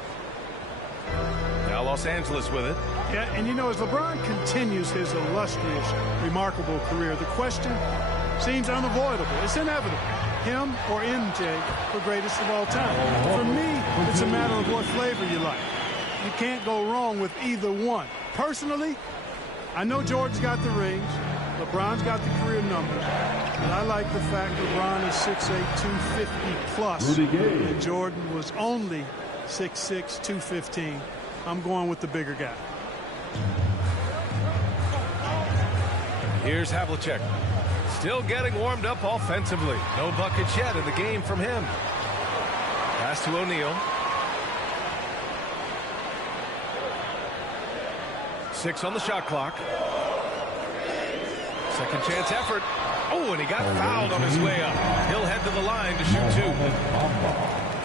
Now Los Angeles with it. Yeah, and you know, as LeBron continues his illustrious, remarkable career, the question seems unavoidable. It's inevitable. Him or MJ for greatest of all time. For me, it's a matter of what flavor you like. You can't go wrong with either one. Personally, I know Jordan's got the rings. LeBron's got the career numbers. But I like the fact LeBron is 6'8", 250 plus. And Jordan was only 6'6", 215. I'm going with the bigger guy. Here's Havlicek. Still getting warmed up offensively. No buckets yet in the game from him. Pass to O'Neal. 6 on the shot clock. Second chance effort. Oh, and he got fouled on his way up. He'll head to the line to shoot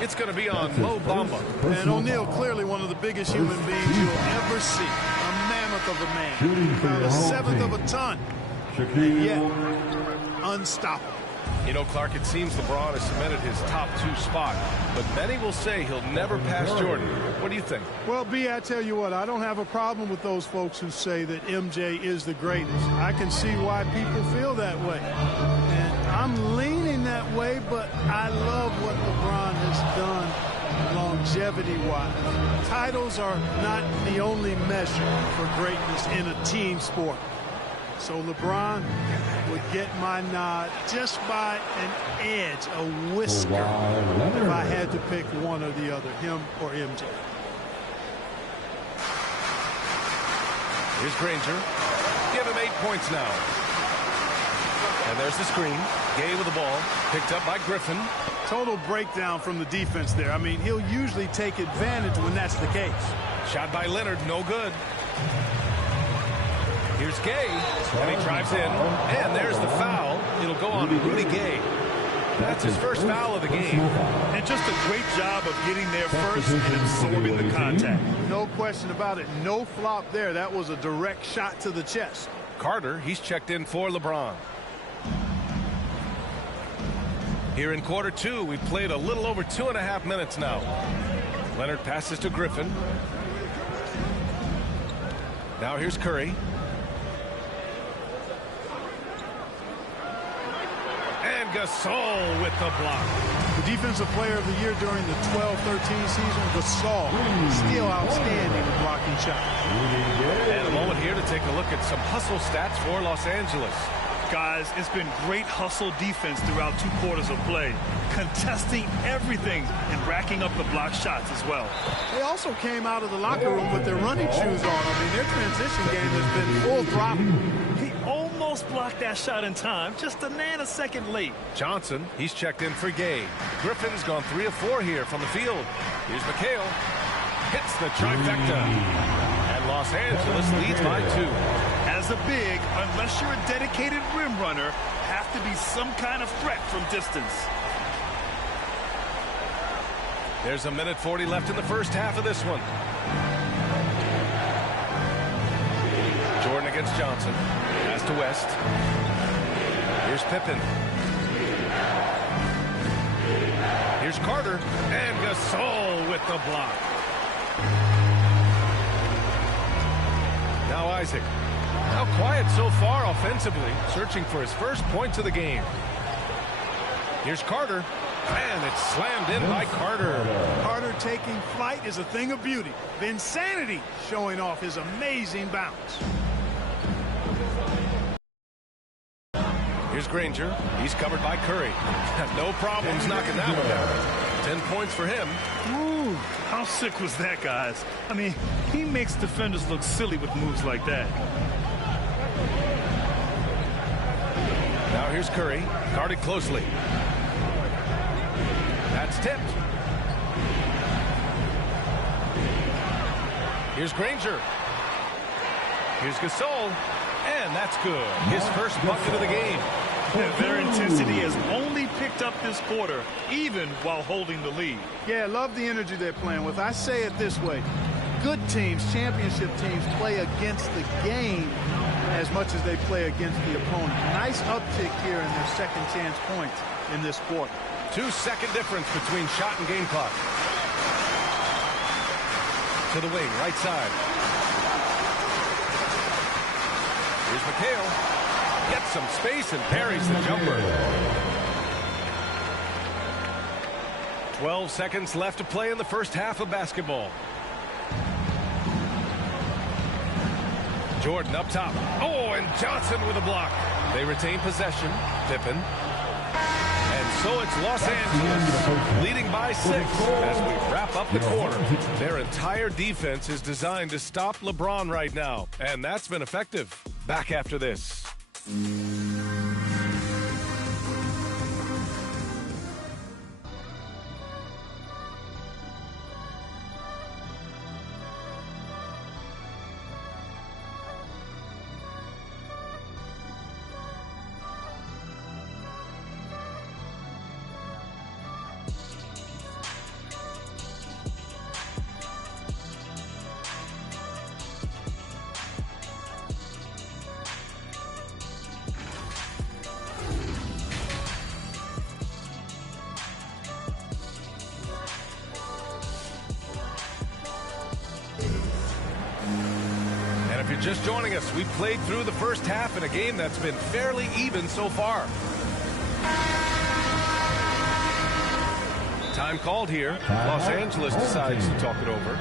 2. It's going to be on Mo Bamba. And O'Neal, clearly one of the biggest human beings you'll ever see. A mammoth of a man. About a seventh of a ton. And yet, unstoppable. You know, Clark, it seems LeBron has cemented his top 2 spot, but many will say he'll never pass Jordan. What do you think? Well, B, I tell you what, I don't have a problem with those folks who say that MJ is the greatest. I can see why people feel that way. And I'm leaning that way, but I love what LeBron has done longevity-wise. Titles are not the only measure for greatness in a team sport. So LeBron would get my nod just by an edge, a whisker, if I had to pick one or the other, him or MJ. Here's Granger. Give him 8 points now. And there's the screen. Gay with the ball. Picked up by Griffin. Total breakdown from the defense there. I mean, he'll usually take advantage when that's the case. Shot by Leonard. No good. Here's Gay, and he drives in, and there's the foul. It'll go on Rudy Gay. That's his first foul of the game. And just a great job of getting there first and absorbing the contact. No question about it. No flop there. That was a direct shot to the chest. Carter, he's checked in for LeBron. Here in quarter 2, we've played a little over 2.5 minutes now. Leonard passes to Griffin. Now here's Curry. And Gasol with the block. The defensive player of the year during the 12-13 season, Gasol, still outstanding at blocking shots. And a moment here to take a look at some hustle stats for Los Angeles. Guys, it's been great hustle defense throughout 2 quarters of play, contesting everything and racking up the block shots as well. They also came out of the locker room with their running shoes on. I mean, their transition game has been full throttle. He almost blocked that shot in time, just a nanosecond late. Johnson, he's checked in for Gay. Griffin's gone 3 of 4 here from the field. Here's McHale. Hits the trifecta. And Los Angeles leads by 2. As a big, unless you're a dedicated rim runner, have to be some kind of threat from distance. There's 1:40 left in the first half of this one. Jordan against Johnson. Pass to West. Here's Pippen. Here's Carter. And Gasol with the block. Now Isaac. Now quiet so far offensively. Searching for his first points of the game. Here's Carter. And it's slammed in by Carter. Carter taking flight is a thing of beauty. Vinsanity showing off his amazing bounce. Here's Granger. He's covered by Curry. No problems knocking that one down. 10 points for him. Ooh, how sick was that, guys? I mean, he makes defenders look silly with moves like that. Now here's Curry. Guarded closely. That's tipped. Here's Granger. Here's Gasol. And that's good. His first bucket of the game. Their intensity has only picked up this quarter, even while holding the lead. Yeah, love the energy they're playing with. I say it this way. Good teams, championship teams, play against the game as much as they play against the opponent. Nice uptick here in their second chance points in this quarter. 2-second difference between shot and game clock. To the wing, right side. Here's McHale. Gets some space and parries the jumper. 12 seconds left to play in the first half of basketball. Jordan up top. Oh, and Johnson with a block. They retain possession. Pippen. And so it's Los Angeles leading by 6 as we wrap up the quarter. Their entire defense is designed to stop LeBron right now, and that's been effective. Back after this. If you're just joining us, we've played through the first half in a game that's been fairly even so far. Time called here. Los Angeles decides to talk it over.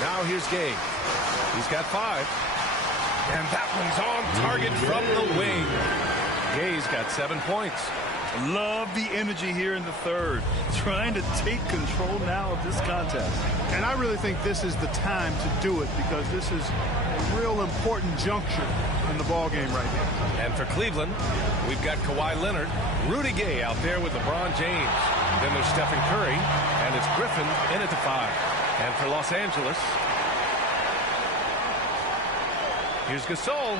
Now here's Gay. He's got 5. And that one's on target from the wing. Gay's got 7 points. Love the energy here in the third. Trying to take control now of this contest. And I really think this is the time to do it because this is a real important juncture in the ball game right now. And for Cleveland, we've got Kawhi Leonard, Rudy Gay out there with LeBron James. Then there's Stephen Curry, and it's Griffin in at the 5. And for Los Angeles, here's Gasol.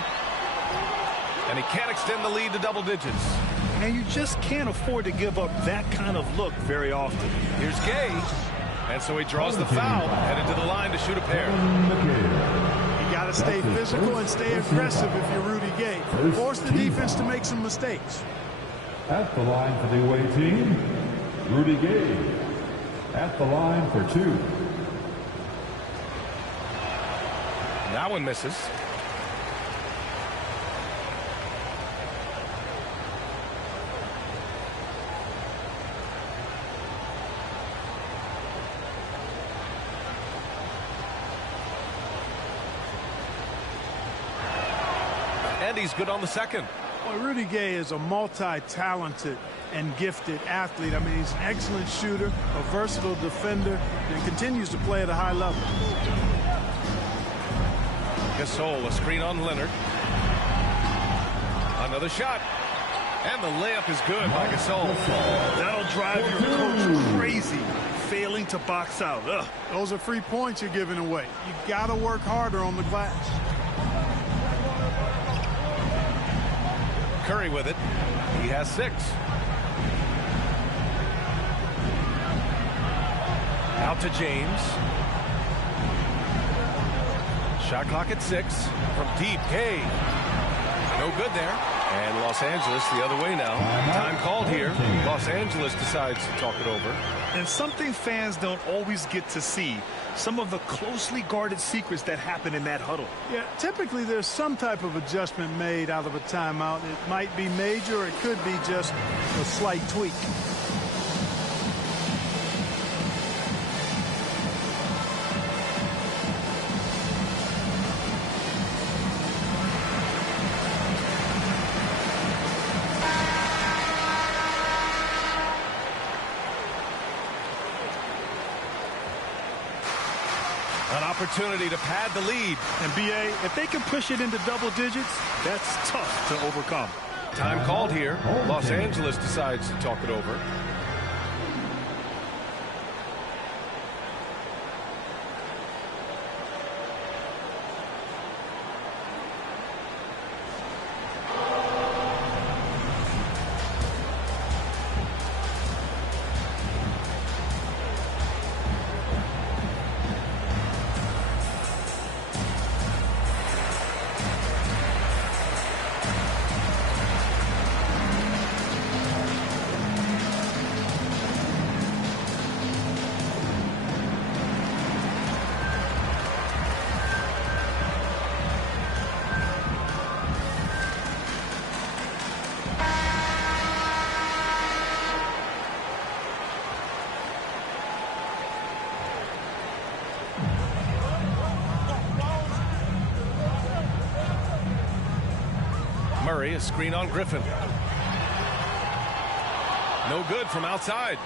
And he can't extend the lead to double digits. And you just can't afford to give up that kind of look very often. Here's Gay. And so he draws the foul, headed to the line to shoot a pair. You got to stay physical and stay aggressive if you're Rudy Gay. Force the defense to make some mistakes. At the line for the away team, Rudy Gay. At the line for 2. That one misses. And he's good on the second. Well, Rudy Gay is a multi-talented and gifted athlete. I mean, he's an excellent shooter, a versatile defender, and continues to play at a high level. Gasol, a screen on Leonard. Another shot. And the layup is good by Gasol. That'll drive your coach crazy, failing to box out. Ugh. Those are free points you're giving away. You got to work harder on the glass. Curry with it. He has 6. Out to James. Shot clock at 6. From deep, Gay. No good there. And Los Angeles the other way now. Time called here. Los Angeles decides to talk it over. And something fans don't always get to see, some of the closely guarded secrets that happen in that huddle. Yeah, typically there's some type of adjustment made out of a timeout. It might be major, or it could be just a slight tweak. An opportunity to pad the lead. And BA, if they can push it into double digits, that's tough to overcome. Time called here. Los Angeles decides to talk it over. Murray, a screen on Griffin. No good from outside.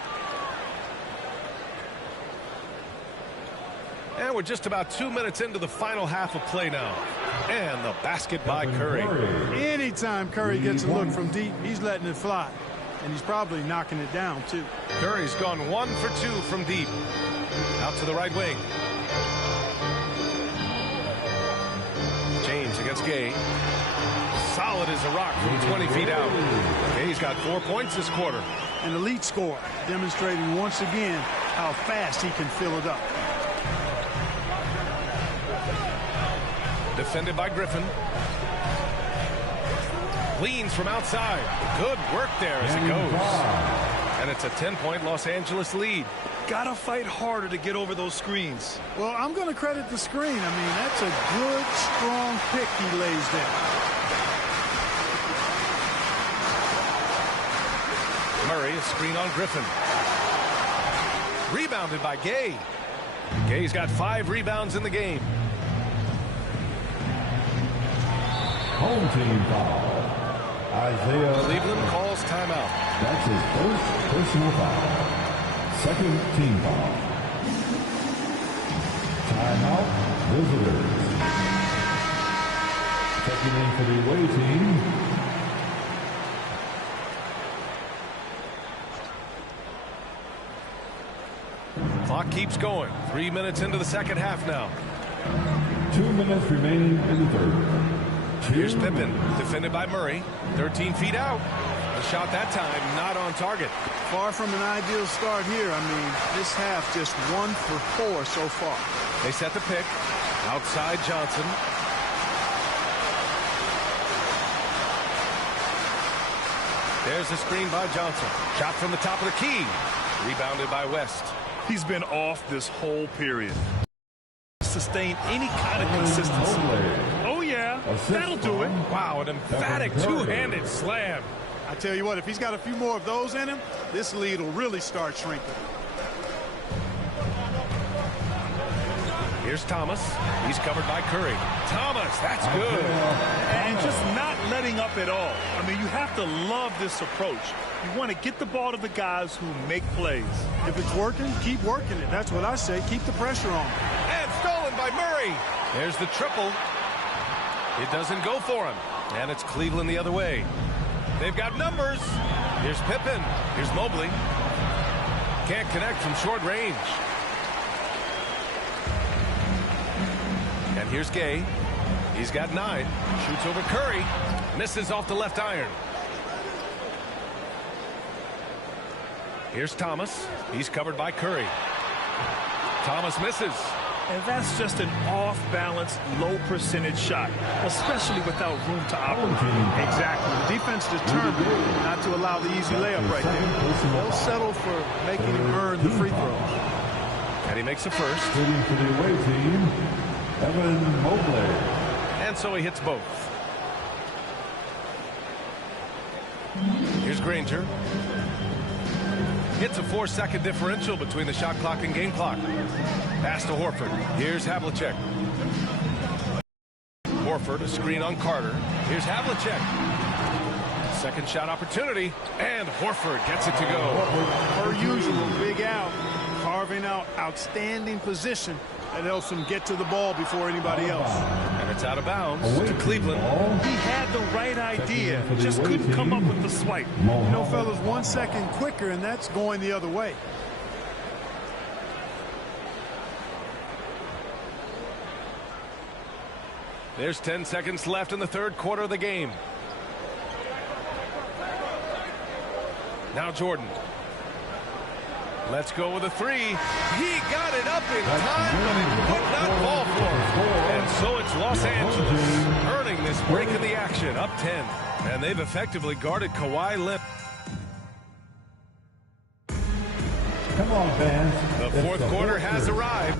And we're just about 2 minutes into the final half of play now. And the basket by Curry. Anytime Curry gets a look from deep, he's letting it fly. And he's probably knocking it down, too. Curry's gone 1 for 2 from deep. Out to the right wing. James against Gay. Solid as a rock from 20 feet out. Gay's got 4 points this quarter. An elite scorer, demonstrating once again how fast he can fill it up. Defended by Griffin. Leans from outside. Good work there as it goes. And it's a 10-point Los Angeles lead. Gotta fight harder to get over those screens. Well, I'm going to credit the screen. I mean, that's a good, strong pick he lays there. Murray, a screen on Griffin. Rebounded by Gay. Gay's got 5 rebounds in the game. Home team foul. Isaiah. Cleveland calls timeout. That's his first personal foul. Second team foul. Timeout, visitors. Checking in for the away team. Clock keeps going. 3 minutes into the second half now. 2 minutes remaining in the third. Here's Pippen, defended by Murray. 13 feet out. The shot that time not on target. Far from an ideal start here. I mean, this half just 1 for 4 so far. They set the pick. Outside Johnson. There's the screen by Johnson. Shot from the top of the key. Rebounded by West. He's been off this whole period. Sustain any kind of consistency. Oh, yeah. That'll do it. Wow, an emphatic two-handed slam. I tell you what, if he's got a few more of those in him, this lead will really start shrinking. Here's Thomas. He's covered by Curry. Thomas, that's good. And just not letting up at all. I mean, you have to love this approach. You want to get the ball to the guys who make plays. If it's working, keep working it. That's what I say. Keep the pressure on. And stolen by Murray. There's the triple. It doesn't go for him. And it's Cleveland the other way. They've got numbers. Here's Pippen. Here's Mobley. Can't connect from short range. And here's Gay. He's got 9. Shoots over Curry. Misses off the left iron. Here's Thomas. He's covered by Curry. Thomas misses. And that's just an off-balance, low-percentage shot, especially without room to operate. Exactly. The defense determined not to allow the easy layup right there. They'll settle for making him earn the free throws. And he makes a first. Shooting for the away team, Evan Mobley. And so he hits both. Here's Granger. It's a 4-second differential between the shot clock and game clock. Pass to Horford. Here's Havlicek. Horford, a screen on Carter. Here's Havlicek. Second shot opportunity. And Horford gets it to go. Per usual, Big Al carving out outstanding position that helps him get to the ball before anybody else. And it's out of bounds to Cleveland. He had the right idea, just couldn't come up with the swipe. You know, fellas, 1 second quicker, and that's going the other way. There's 10 seconds left in the third quarter of the game. Now Jordan. Let's go with a 3. He got it up in time, but it would not fall for him. And so it's Los Angeles earning this break in the action, up 10. And they've effectively guarded Kawhi Leonard. Come on, fans. The fourth quarter has arrived.